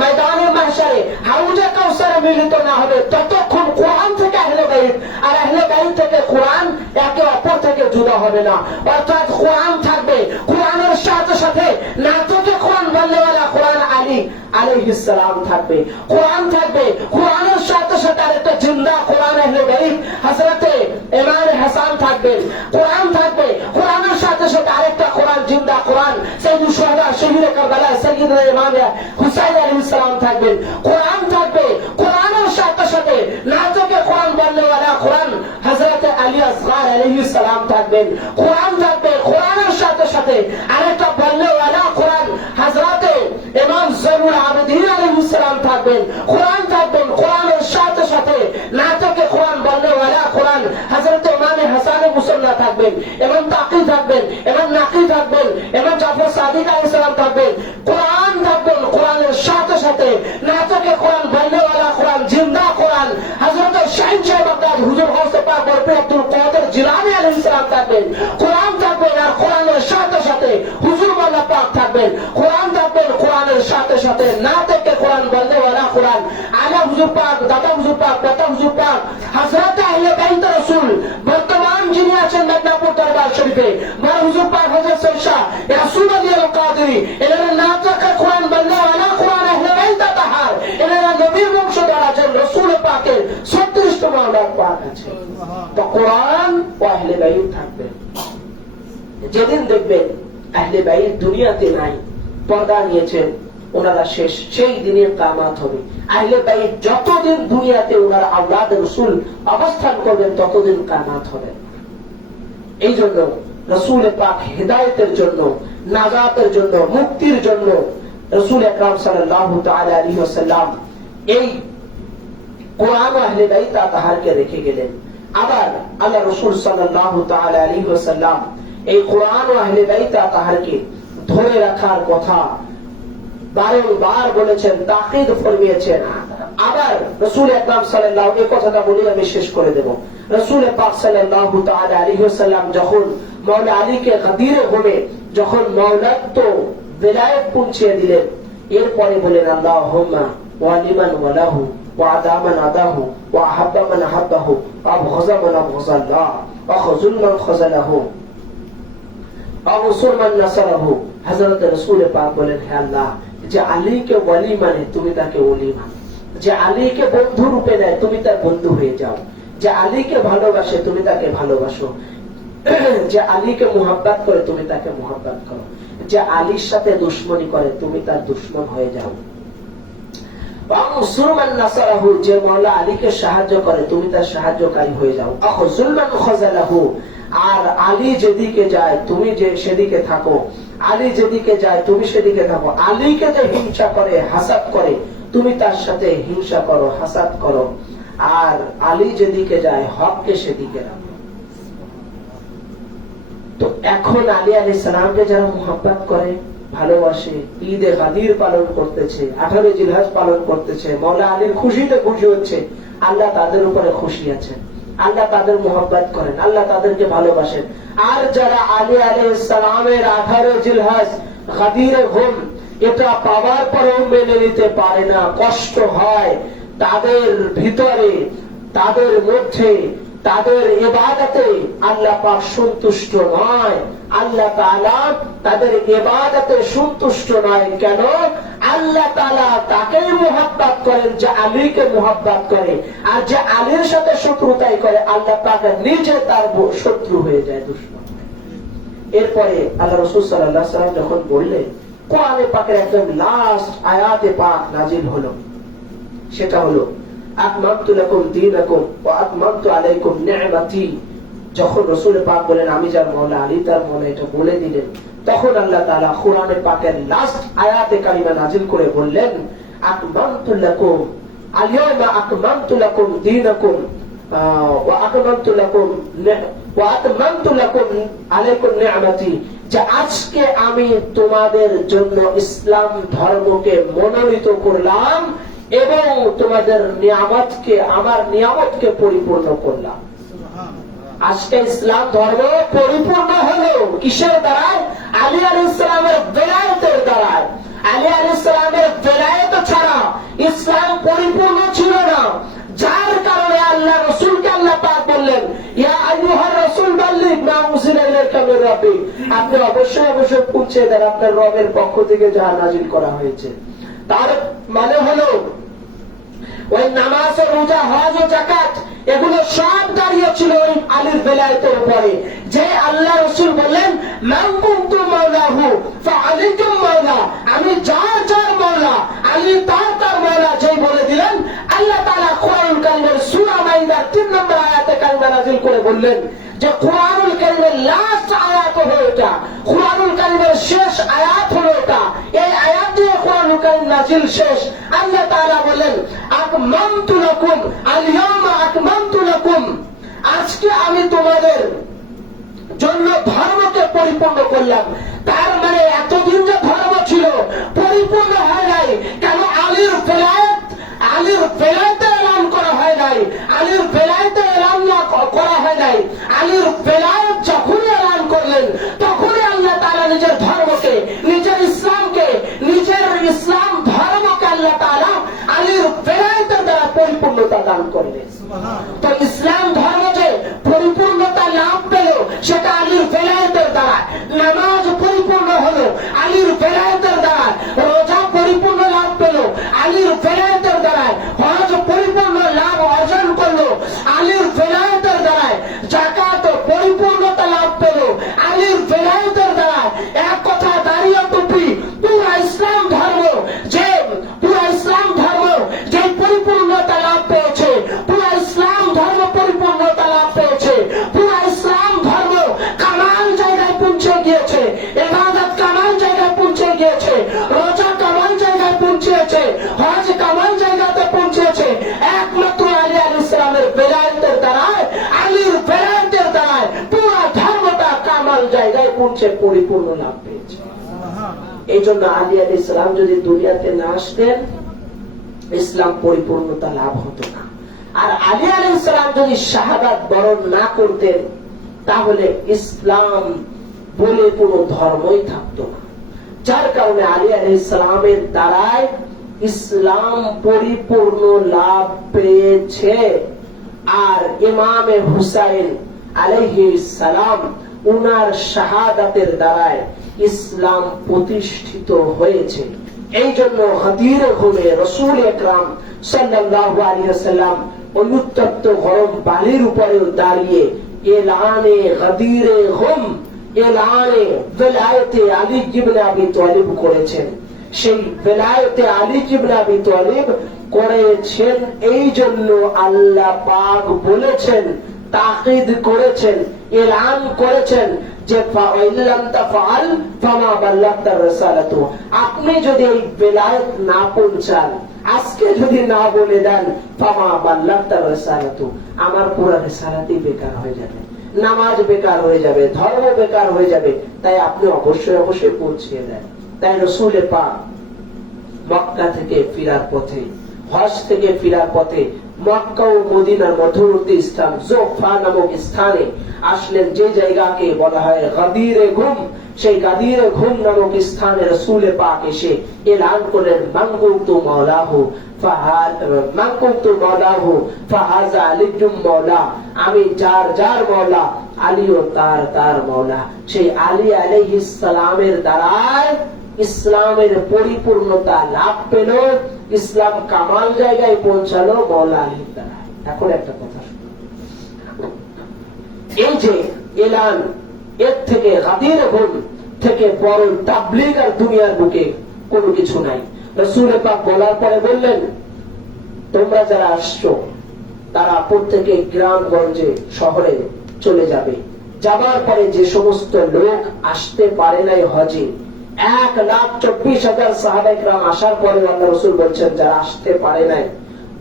ময়দানে মাহশারে হাউজে কাউসারে মিলিত না হবে ততক্ষণ কোরআন থেকে আহলে বাইত আর আহলে বাইত থেকে কোরআন একে অপর থেকে জুদা হবে না। অর্থাৎ কোরআন থাকবে, কোরআনের সাথে সাথে নাতকে কোরআন বললেওয়ালা কোরআন আলী আলাইহিস সালাম থাকবে। কোরআন থাকবে, কোরআনের সাথে সাথে আরেকটা জিন্দা কোরআন আহলে বাইত হযরতে ইমাম হাসান থাকবেন। কোরআন থাকবে, কোরআনের সাথে সাথে আরেকটা কোরআন জিন্দা কোরআন সাইয়্যিদুশ শুহাদা শহীদে কারবালা সাইয়্যিদনা ইমাম হুসাইন আলাইহিস সালাম থাকবেন। কোরআন থাকবে, কোরআনের সাথে সাথে নাতকে কোরআন বললেওয়ালা কোরআন হযরতে আলী আসগার আলাইহিস সালাম থাকবেন। কোরআন থাকবে, কোরআনের সাথে সাথে আরেকটা বললেওয়ালা কোরআন হযরতে ইমাম জয়নুল আবেদিন আলাইহিস সালাম থাকবেন। কোরআন থাকবেন, কোরআনের সাথে সাথে নাতকে কোরআন বললেওয়ালা কোরআন হযরতে ইমাম হাসান মুসান্না থাকবেন, ইমাম তাকি থাকবেন, ইমাম নাকি থাকবেন, ইমাম জাফর সাদিক আলাইহিস সালাম থাকবেন। কোরআন থাকবেন, কোরআনের সাথে সাথে নাতকে কোরআন বললেওয়ালা কোরআন জিন্দা কোরআন হযরতে শাইখ বাগদাদ হুজুর গৌসে পাক বরফি আব্দুল কাদের জিলানী আলাইহিস সালাম থাকবেন। কোরআন থাকবেন, আর কোরআনের সাথে সাথে হুজুর মাওলানা পাক থাকবেন। কোরআন থাকবেন, কোরআনের সাথে সাথে নাতকে কোরআন বললেওয়ালা কোরআন আলা হুজুর পাক, দাদা হুজুর পাক, পিতা হুজুর পাক হযরতে আহলে বাইত রাসূল বর্তমান যিনি আছেন মেদিনীপুর দরবার শরীফে বড় হুজুর পাক হযরত শাহ ইয়াসুব আলী আল কাদেরী, এনারা নাতকে কোরআন বললেওয়ালা কোরআন আহলে বাইত তাহার, এনারা নবীর বংশধর আছেন, রাসূল পাকের 36তম আওলাদ পাক আছে। তো কোরআন ও আহলে বাইত থাকবে। যেদিন দেখবেন আহলে বাইত দুনিয়াতে নাই, পর্দা নিয়েছেন, ওনারা শেষ, সেই দিনে কিয়ামত হবে। আহলে বাইত যতদিন দুনিয়াতে ওনারা আওলাদ রাসূল অবস্থান করবেন ততদিন কিয়ামত হবে। এই জন্য রাসূল পাক হেদায়েতের জন্য, নাজাতের জন্য, মুক্তির জন্য রাসূল আকরাম সাল্লাল্লাহু তাআলা আলাইহি ওয়াসাল্লাম এই কোরআন ও আহলে বাইত তাহারকে রেখে গেলেন। আবার আল্লাহ রাসূল সাল্লাল্লাহু তাআলা আলাইহি ওয়াসাল্লাম এই কোরআন ও আহলে বাইত তাহারকে ধরে রাখার কথা বারবার বলেছেন, তাকিদ ফরমিয়েছেন। আবার রাসূল আকরাম সাল্লাল্লাহু এই কথাটা বলে আমি শেষ করে দেব। রাসূল পাক সাল্লাল্লাহু তাআলা আলাইহি ওয়াসাল্লাম যখন মাওলা আলীকে গাদিরে হবে, যখন মাওলাত বেলায়েত পৌঁছে দিলেন, এরপরে বলেন আল্লাহুম্মা ওয়া লিমান ওয়ালাহু ওয়া আদামান আদাহু ওয়া আহাব্বা মান আহাব্বাহু ওয়া আবগযা মান আবগযাল্লাহ ওয়া খাযুল মান খাযালাহু ওয়া নাসর মান নাসারাহু। হযরত রাসূল পাক বলেন, হে আল্লাহ, যে আলীকে ওয়ালি মানে তুমি তাকে ওলি মানো, যে আলীকে বন্ধু রূপে নেয় তুমি তার বন্ধু হয়ে যাও, যে আলীকে ভালোবাসে তুমি তাকে ভালোবাসো, যে আলীকে মুহাব্বত করে তুমি তাকে মুহাব্বত করো, যে আলীর সাথে দুশমনি করে তুমি তার দুশমন হয়ে যাও। যে মাওলা আলীকে সাহায্য করে তুমি তার সাহায্যকারী হয়ে যাও। আর আলী যেদিকে যায় তুমি যে সেদিকে থাকো, আলী যেদিকে যায় তুমি সেদিকে থাকো। আলীকে যে হিংসা করে, হাসাদ করে, তুমি তার সাথে হিংসা করো, হাসাদ করো। আর আলী যেদিকে যায় হককে সেদিকে রাখো। তো এখন আলী আলাইহিস সালামকে যারা মুহাব্বত করে, ভালোবাসে, ঈদে গাদির পালন করতেছে, 18 জিলহজ পালন করতেছে, মাওলা আলীর খুশিতে খুশি হচ্ছে, আল্লাহ তাদের উপরে খুশি আছেন, আল্লাহ তাদের মুহাব্বত করেন, আল্লাহ তাদেরকে ভালোবাসেন। আর যারা আলী আলাইহিস সালামের 18 জিলহজ গাদিরে ঘুম এটা পাওয়ার পরেও মেনে নিতে পারে না, কষ্ট হয়, তাদের ভিতরে, তাদের মধ্যে, তাদের ইবাদতে আল্লাহ পাক সন্তুষ্ট নয়, আল্লাহ তাআলা তাদের ইবাদতে সন্তুষ্ট নয়। কেন? আল্লাহ তাআলা তাকেই মুহাব্বত করেন যে আলীকে মুহাব্বত করে, আর যে আলীর সাথে শত্রুতাই করে আল্লাহ পাক নিজে তার শত্রু হয়ে যায়, দুশমন। এরপরে আল্লাহ রাসূল সাল্লাল্লাহু আলাইহি ওয়াসাল্লাম যখন বললেন, কোরআনে পাকের একদম লাস্ট আয়াতে পাক নাজিল হলো, সেটা হলো আকমালতু লাকুম দীনাকুম ওয়া আতমামতু আলাইকুম নি'মাতি। যখন রাসূল পাক বলেন আমি যার মাওলা আলী তার মাওলা, এটা বলে দিলেন, তখন আল্লাহ তাআলা কোরআনে পাকের লাস্ট আয়াতে কারিমা নাজিল করে বললেন, আকমালতু লাকুম আল-ইয়াওমা আকমালতু লাকুম দীনাকুম ওয়া আকমালতু লাকুম ওয়া আতমামতু লাকুম আলাইকুম নি'মাতি। যে আজকে আমি তোমাদের জন্য ইসলাম ধর্মকে মনোনীত করলাম এবং তোমাদের নিয়ামতকে, আমার নিয়ামতকে পরিপূর্ণ করলাম। আজকে ইসলাম ধর্ম পরিপূর্ণ হলো কিসের দ্বারায়? আলী আলাইহিস সালামের বেলায়েতের দ্বারায়। আলী আলাইহিস সালামের বেলায়েত ছাড়া ইসলাম পরিপূর্ণ ছিল না, যার কারণে আল্লাহ রাসূলকে আল্লাহ পাক বললেন, ইয়া আইয়ুহার রাসূল বাল্লিগ মা উনজিলা ইলাইকা মির রাব্বিক, আপনি অবশ্যই অবশ্যই পৌঁছে দেন আপনার রবের পক্ষ থেকে যা নাজিল করা হয়েছে। তার মানে হলো ওই নামাজ, রোজা, হজ ও যাকাত এগুলো সব দাঁড়িয়ে ছিল ওই আলীর বেলায়েতের উপরে। যে আল্লাহ রাসূল বললেন, মান কুনতু মাওলাহু ফাআলিকুম মাওলা, আমি যার যার মাওলা, আলী তার তার মাওলা, যেই বলে দিলেন, আল্লাহ তাআলা কোরআনুল কারীমের সূরা মাইদার 3 নম্বর আয়াতে কারিমা নাযিল করে বললেন যে কোরআনুল কারীমের লাস্ট আয়াত হলো এটা, কোরআনুল কারীমের শেষ আয়াত হলো এটা। এই আয়াত দিয়ে কোরআনুল কারীম নাযিল শেষ। আল্লাহ তাআলা বলেন, আকমালতু লাকুম আল-ইয়াওমা আকমালতু লাকুম, আজকে আমি তোমাদের জন্য ধর্মকে পরিপূর্ণ করলাম। তার মানে এতদিন যে ধর্ম ছিল পরিপূর্ণ হয় নাই। কেন? আলীর বেলায়েতে এলান করা হয় নাই, আলীর বেলায়েতে এলান না করা হয় নাই। আলীর বেলায়েত যখনই এলান করলেন তখনই আল্লাহ তাআলা নিজের ধর্মকে, নিজের ইসলামকে, নিজের ইসলাম ধর্মকে আল্লাহ তাআলা আলীর বেলায়েতের দ্বারা পরিপূর্ণতা দান করলেন। তো ইসলাম ধর্ম যে পরিপূর্ণতা লাভ পেল সেটা আলীর বেলায়েতের দ্বারা। নামাজ পরিপূর্ণ হলো আলীর বেলায়েতের দ্বারা, রোজা পরিপূর্ণ লাভ পেল আলীর বেলায়েতের দ্বারা, হজ পরিপূর্ণ লাভ অর্জন করলো আলীর বেলায়েতের দ্বারা, যাকাত পরিপূর্ণতা লাভ পেল আলীর বেলায়েতের দ্বারা। এক কথা দাঁড়িয়ে টুপি পুরা ইসলাম ধর্ম গুণ চেয়ে পরিপূর্ণ লাভ পেয়েছে। এই জন্য আলী আলাইহিস সালাম যদি দুনিয়াতে না আসতেন, ইসলাম পরিপূর্ণতা লাভ হতো না। আর আলী আলাইহিস সালাম যদি শাহাদাত বরণ না করতেন, তাহলে ইসলাম বলে কোনো ধর্মই থাকতো না। যার কারণে আলী আলাইহিস সালামের দ্বারাই ইসলাম পরিপূর্ণ লাভ পেয়েছে। আর ইমামে হুসাইন আলাইহিস সালাম উনার শাহাদাতের দ্বারাই ইসলাম প্রতিষ্ঠিত হয়েছে। এই জন্য গাদির ঘুমে রাসূল আকরাম সাল্লাল্লাহু আলাইহি ওয়াসাল্লাম ওই উত্তপ্ত গরম বালির উপরেও দাঁড়িয়ে এলানে গাদিরে ঘুম, এলানে বেলায়েতে আলী ইবনে আবি তালিব করেছেন। সেই বেলায়েতে আলী ইবনে আবি তালিব করেছেন এই জন্য আল্লাহ পাক বলেছেন, তাকিদ করেছেন, এলান করেছেন যে ফাইলাম তাফআল ফামা বাল্লাগতা রিসালাতু। আপনি যদি এই বেলায়েত না পৌঁছান, আজকে যদি না বলে দেন, ফামা বাল্লাগতা রিসালাতু, আমার পুরো রিসালাতই বেকার হয়ে যাবে, নামাজ বেকার হয়ে যাবে, ধর্ম বেকার হয়ে যাবে। তাই আপনি অবশ্যই অবশ্যই পৌঁছিয়ে দেন। তাই রাসূল পাক মক্কা থেকে ফিরার পথে, হজ থেকে ফিরার পথে মক্কা ও মদিনার মধ্যবর্তী স্থান জোফা নামক স্থানে আসলেন, যে জায়গাকে বলা হয় গাদিরে ঘুম। সেই গাদিরে ঘুম নামক স্থানে রাসূল পাক এসে এলান করলেন, মানকুতু মাওলাহু ফাহাজা আলিয়্যুম মাওলা, আমি যার যার মাওলা, আলীও তার তার মাওলা। সেই আলী আলাইহিস সালামের দ্বারাই ইসলামের পরিপূর্ণতা লাভ পেল, ইসলাম কামাল জায়গায় পৌঁছালো মাওলা আলীর দ্বারা। এখন একটা কথা শুনুন, এই যে এলান, এর থেকে গাদির ঘুম থেকে বড় তাবলীগ আর দুনিয়ার বুকে কোনো কিছু নাই। রাসূল পাক বলার পরে বললেন, তোমরা যারা আসছো তারা প্রত্যেকে গ্রামগঞ্জে শহরে চলে যাবে। যাবার পরে যে সমস্ত লোক আসতে পারে নাই হজে, 1,24,000 সাহাবায়ে কেরাম আসার পরে আল্লাহ রাসূল বলছেন, যারা আসতে পারে নাই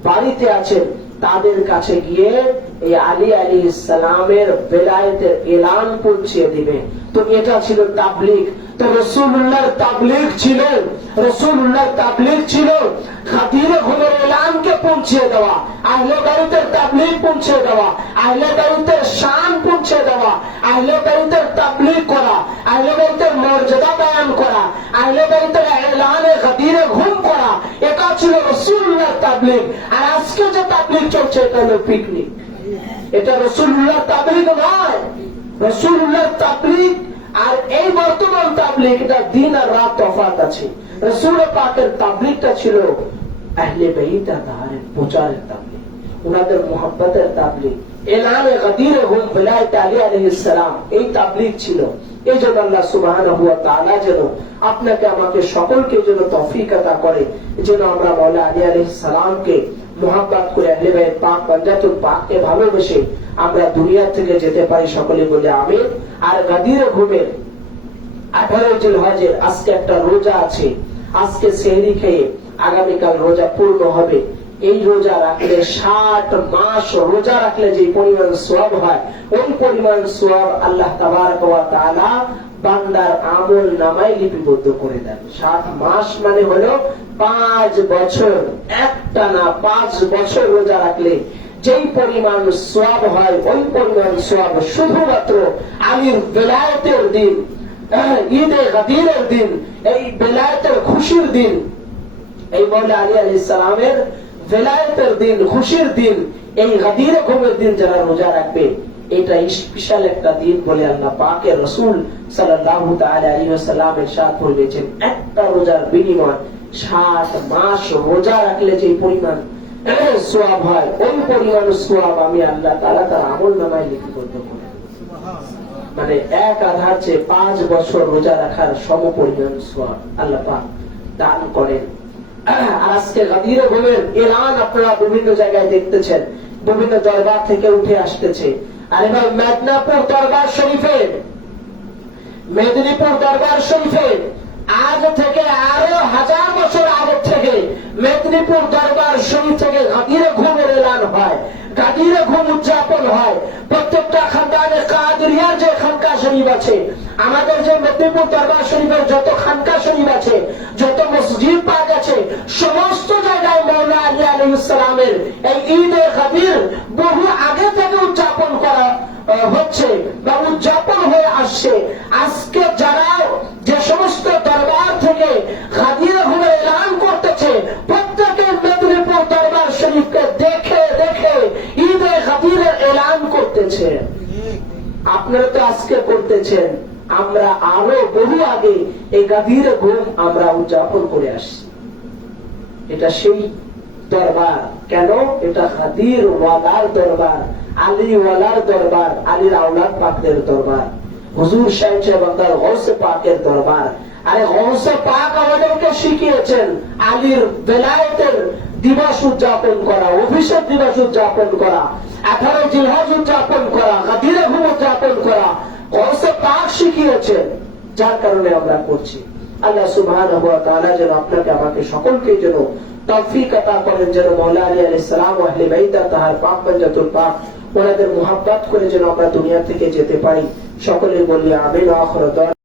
বাড়িতে আছেন, তাদের কাছে গিয়ে এই আলী আলাইহিস সালামের বেলায়েতের এলান পৌঁছিয়ে দিবে। তো এটা ছিল তাবলীগ। তো রাসূলুল্লাহর তাবলীগ ছিল, রাসূলুল্লাহর তাবলীগ ছিল গাদিরে ঘুমের এলানকে পৌঁছিয়ে দেওয়া, আহলে বাইতের তাবলীগ পৌঁছিয়ে দেওয়া, আহলে বাইতের শান পৌঁছিয়ে দেওয়া, আহলে বাইতের তাবলীগ করা, আহলে বাইতের মর্যাদা বয়ান করা, আহলে বাইতের এলানে গাদিরে ঘুম করা, এটা ছিল রাসূলুল্লাহর তাবলীগ। আর আজকে যে তাবলীগ চলছে, এটা হলো পিকনিক। এটা রাসূলুল্লাহর তাবলীগ নয়। রাসূলুল্লাহর তাবলীগ আর এই বর্তমান তাবলীগ, এটা দিন আর রাত তফাৎ আছে। রাসূল পাকের তাবলীগটা ছিল আহলে বাইত তাহারের প্রচারের তাবলীগ, উনাদের মুহাব্বতের তাবলীগ, এলানে গাদিরে ঘুম বেলায়েত আলী আলাইহিস সালাম, এই তাবলীগ ছিল। এই জন্য আল্লাহ সুবহানাহু ওয়া তাআলা যেন আপনাকে আমাকে সকলকে যেন তৌফিক আতা করে, যেন আমরা মাওলা আলী আলাইহিস সালামকে মুহাব্বত করে আহলে বাইত পাক পঞ্জাতুল পাককে ভালোবেসে আমরা দুনিয়া থেকে যেতে পারি। সকলে বলে আমিন। আর গাদিরে ঘুমের 18 জিলহজের আজকে একটা রোজা আছে, আজকে সেহরি খেয়ে আগামীকাল রোজা পূর্ণ হবে। এই রোজা রাখলে 60 মাস রোজা রাখলে যে পরিমাণ সওয়াব হয়, ওই পরিমাণ সওয়াব আল্লাহ তাবারক ওয়া তাআলা বান্দার আমল নামায় লিপিবদ্ধ করে দেন। 60 মাস মানে হলো 5 বছর, একটানা 5 বছর রোজা রাখলে যেই পরিমাণ সওয়াব হয়, ওই পরিমাণ সওয়াব শুধুমাত্র আলীর বেলায়েতের দিন, ঈদে গাদিরের দিন, এই বেলায়েতের খুশির দিন, এই মাওলা আলী আলাইহিস সালামের বেলায়েতের দিন, খুশির দিন, এই গাদিরে ঘুমের দিন যারা রোজা রাখবে, এটা স্পেশাল একটা দিন বলে আল্লাহ পাকের রাসূল সাল্লাল্লাহু তাআলা আলাইহি ওয়াসাল্লাম ইরশাদ করেছেন, একটা রোজার বিনিময় 60 মাস রোজা রাখলে যে পরিমাণ সওয়াব হয়, ওই পরিমাণ সওয়াব আমি আল্লাহ তাআলা তার আমলনামায় লিপিবদ্ধ করে, মানে এক আধার চেয়ে 5 বছর রোজা রাখার সমপরিমাণ সওয়াব আল্লাহ পাক দান করেন। আর আজকে গাদিরে ঘুমের এলান আপনারা বিভিন্ন জায়গায় দেখতেছেন, বিভিন্ন দরবার থেকে উঠে আসতেছে। আর এবার মেদিনীপুর দরবার শরীফে আজ থেকে আরো 1000 বছর আগে থেকে মেদিনীপুর দরবার শরীফ থেকে গাদিরে ঘুমের এলান হয়, গাদিরে ঘুম উদযাপন হয়। প্রত্যেকটা খানদানে কাদরিয়ার যে খানকা শরীফ আছে, আমাদের যে মেদিনীপুর দরবার শরীফের যত খানকা শরীফ আছে, যত মসজিদ পাক আছে, সমস্ত জায়গায় মৌলা আলী আলাইহিস সালামের এই ঈদে গাদির বহু আগে থেকে উদযাপন করা হচ্ছে বা উদযাপন হয়ে আসছে। আজকে যারা যে সমস্ত দরবার থেকে গাদিরে ঘুমের এলান করতেছে, প্রত্যেকে মেদিনীপুর দরবার শরীফকে দেখে দেখে ঈদে গাদিরের এলান করতেছে। আপনারা তো আজকে করতেছেন, আমরা আরো বহু আগে এই গাদিরে ঘুম আমরা উদযাপন করে আসছি। এটা সেই দরবার। কেন? এটা গাদির ওয়ালার দরবার, আলী ওয়ালার দরবার, আলীর আওলাদ পাকদের দরবার, হুজুর সাহেব বাংলার গৌসে পাকের দরবার। আরে গৌসে পাক আমাদেরকে শিখিয়েছেন আলীর বেলায়েতের দিবস উদযাপন করা, অভিষেক দিবস উদযাপন করা, 18 জিলহজ উদযাপন করা, গাদিরে ঘুম উদযাপন করা গৌসে পাক শিখিয়েছেন, যার কারণে আমরা করছি। আল্লাহ সুবহানাহু ওয়া তাআলা যেন আপনাকে আমাকে সকলকে যেন তৌফিক আতা করেন, যেন মওলা আলী আলাইহিস সালাম ও আহলে বাইত তাহার পাক পঞ্জাতুল পাক ওনাদের মুহাব্বত করে যেন আমরা দুনিয়া থেকে যেতে পারি। সকলে বলি আমিন। আখির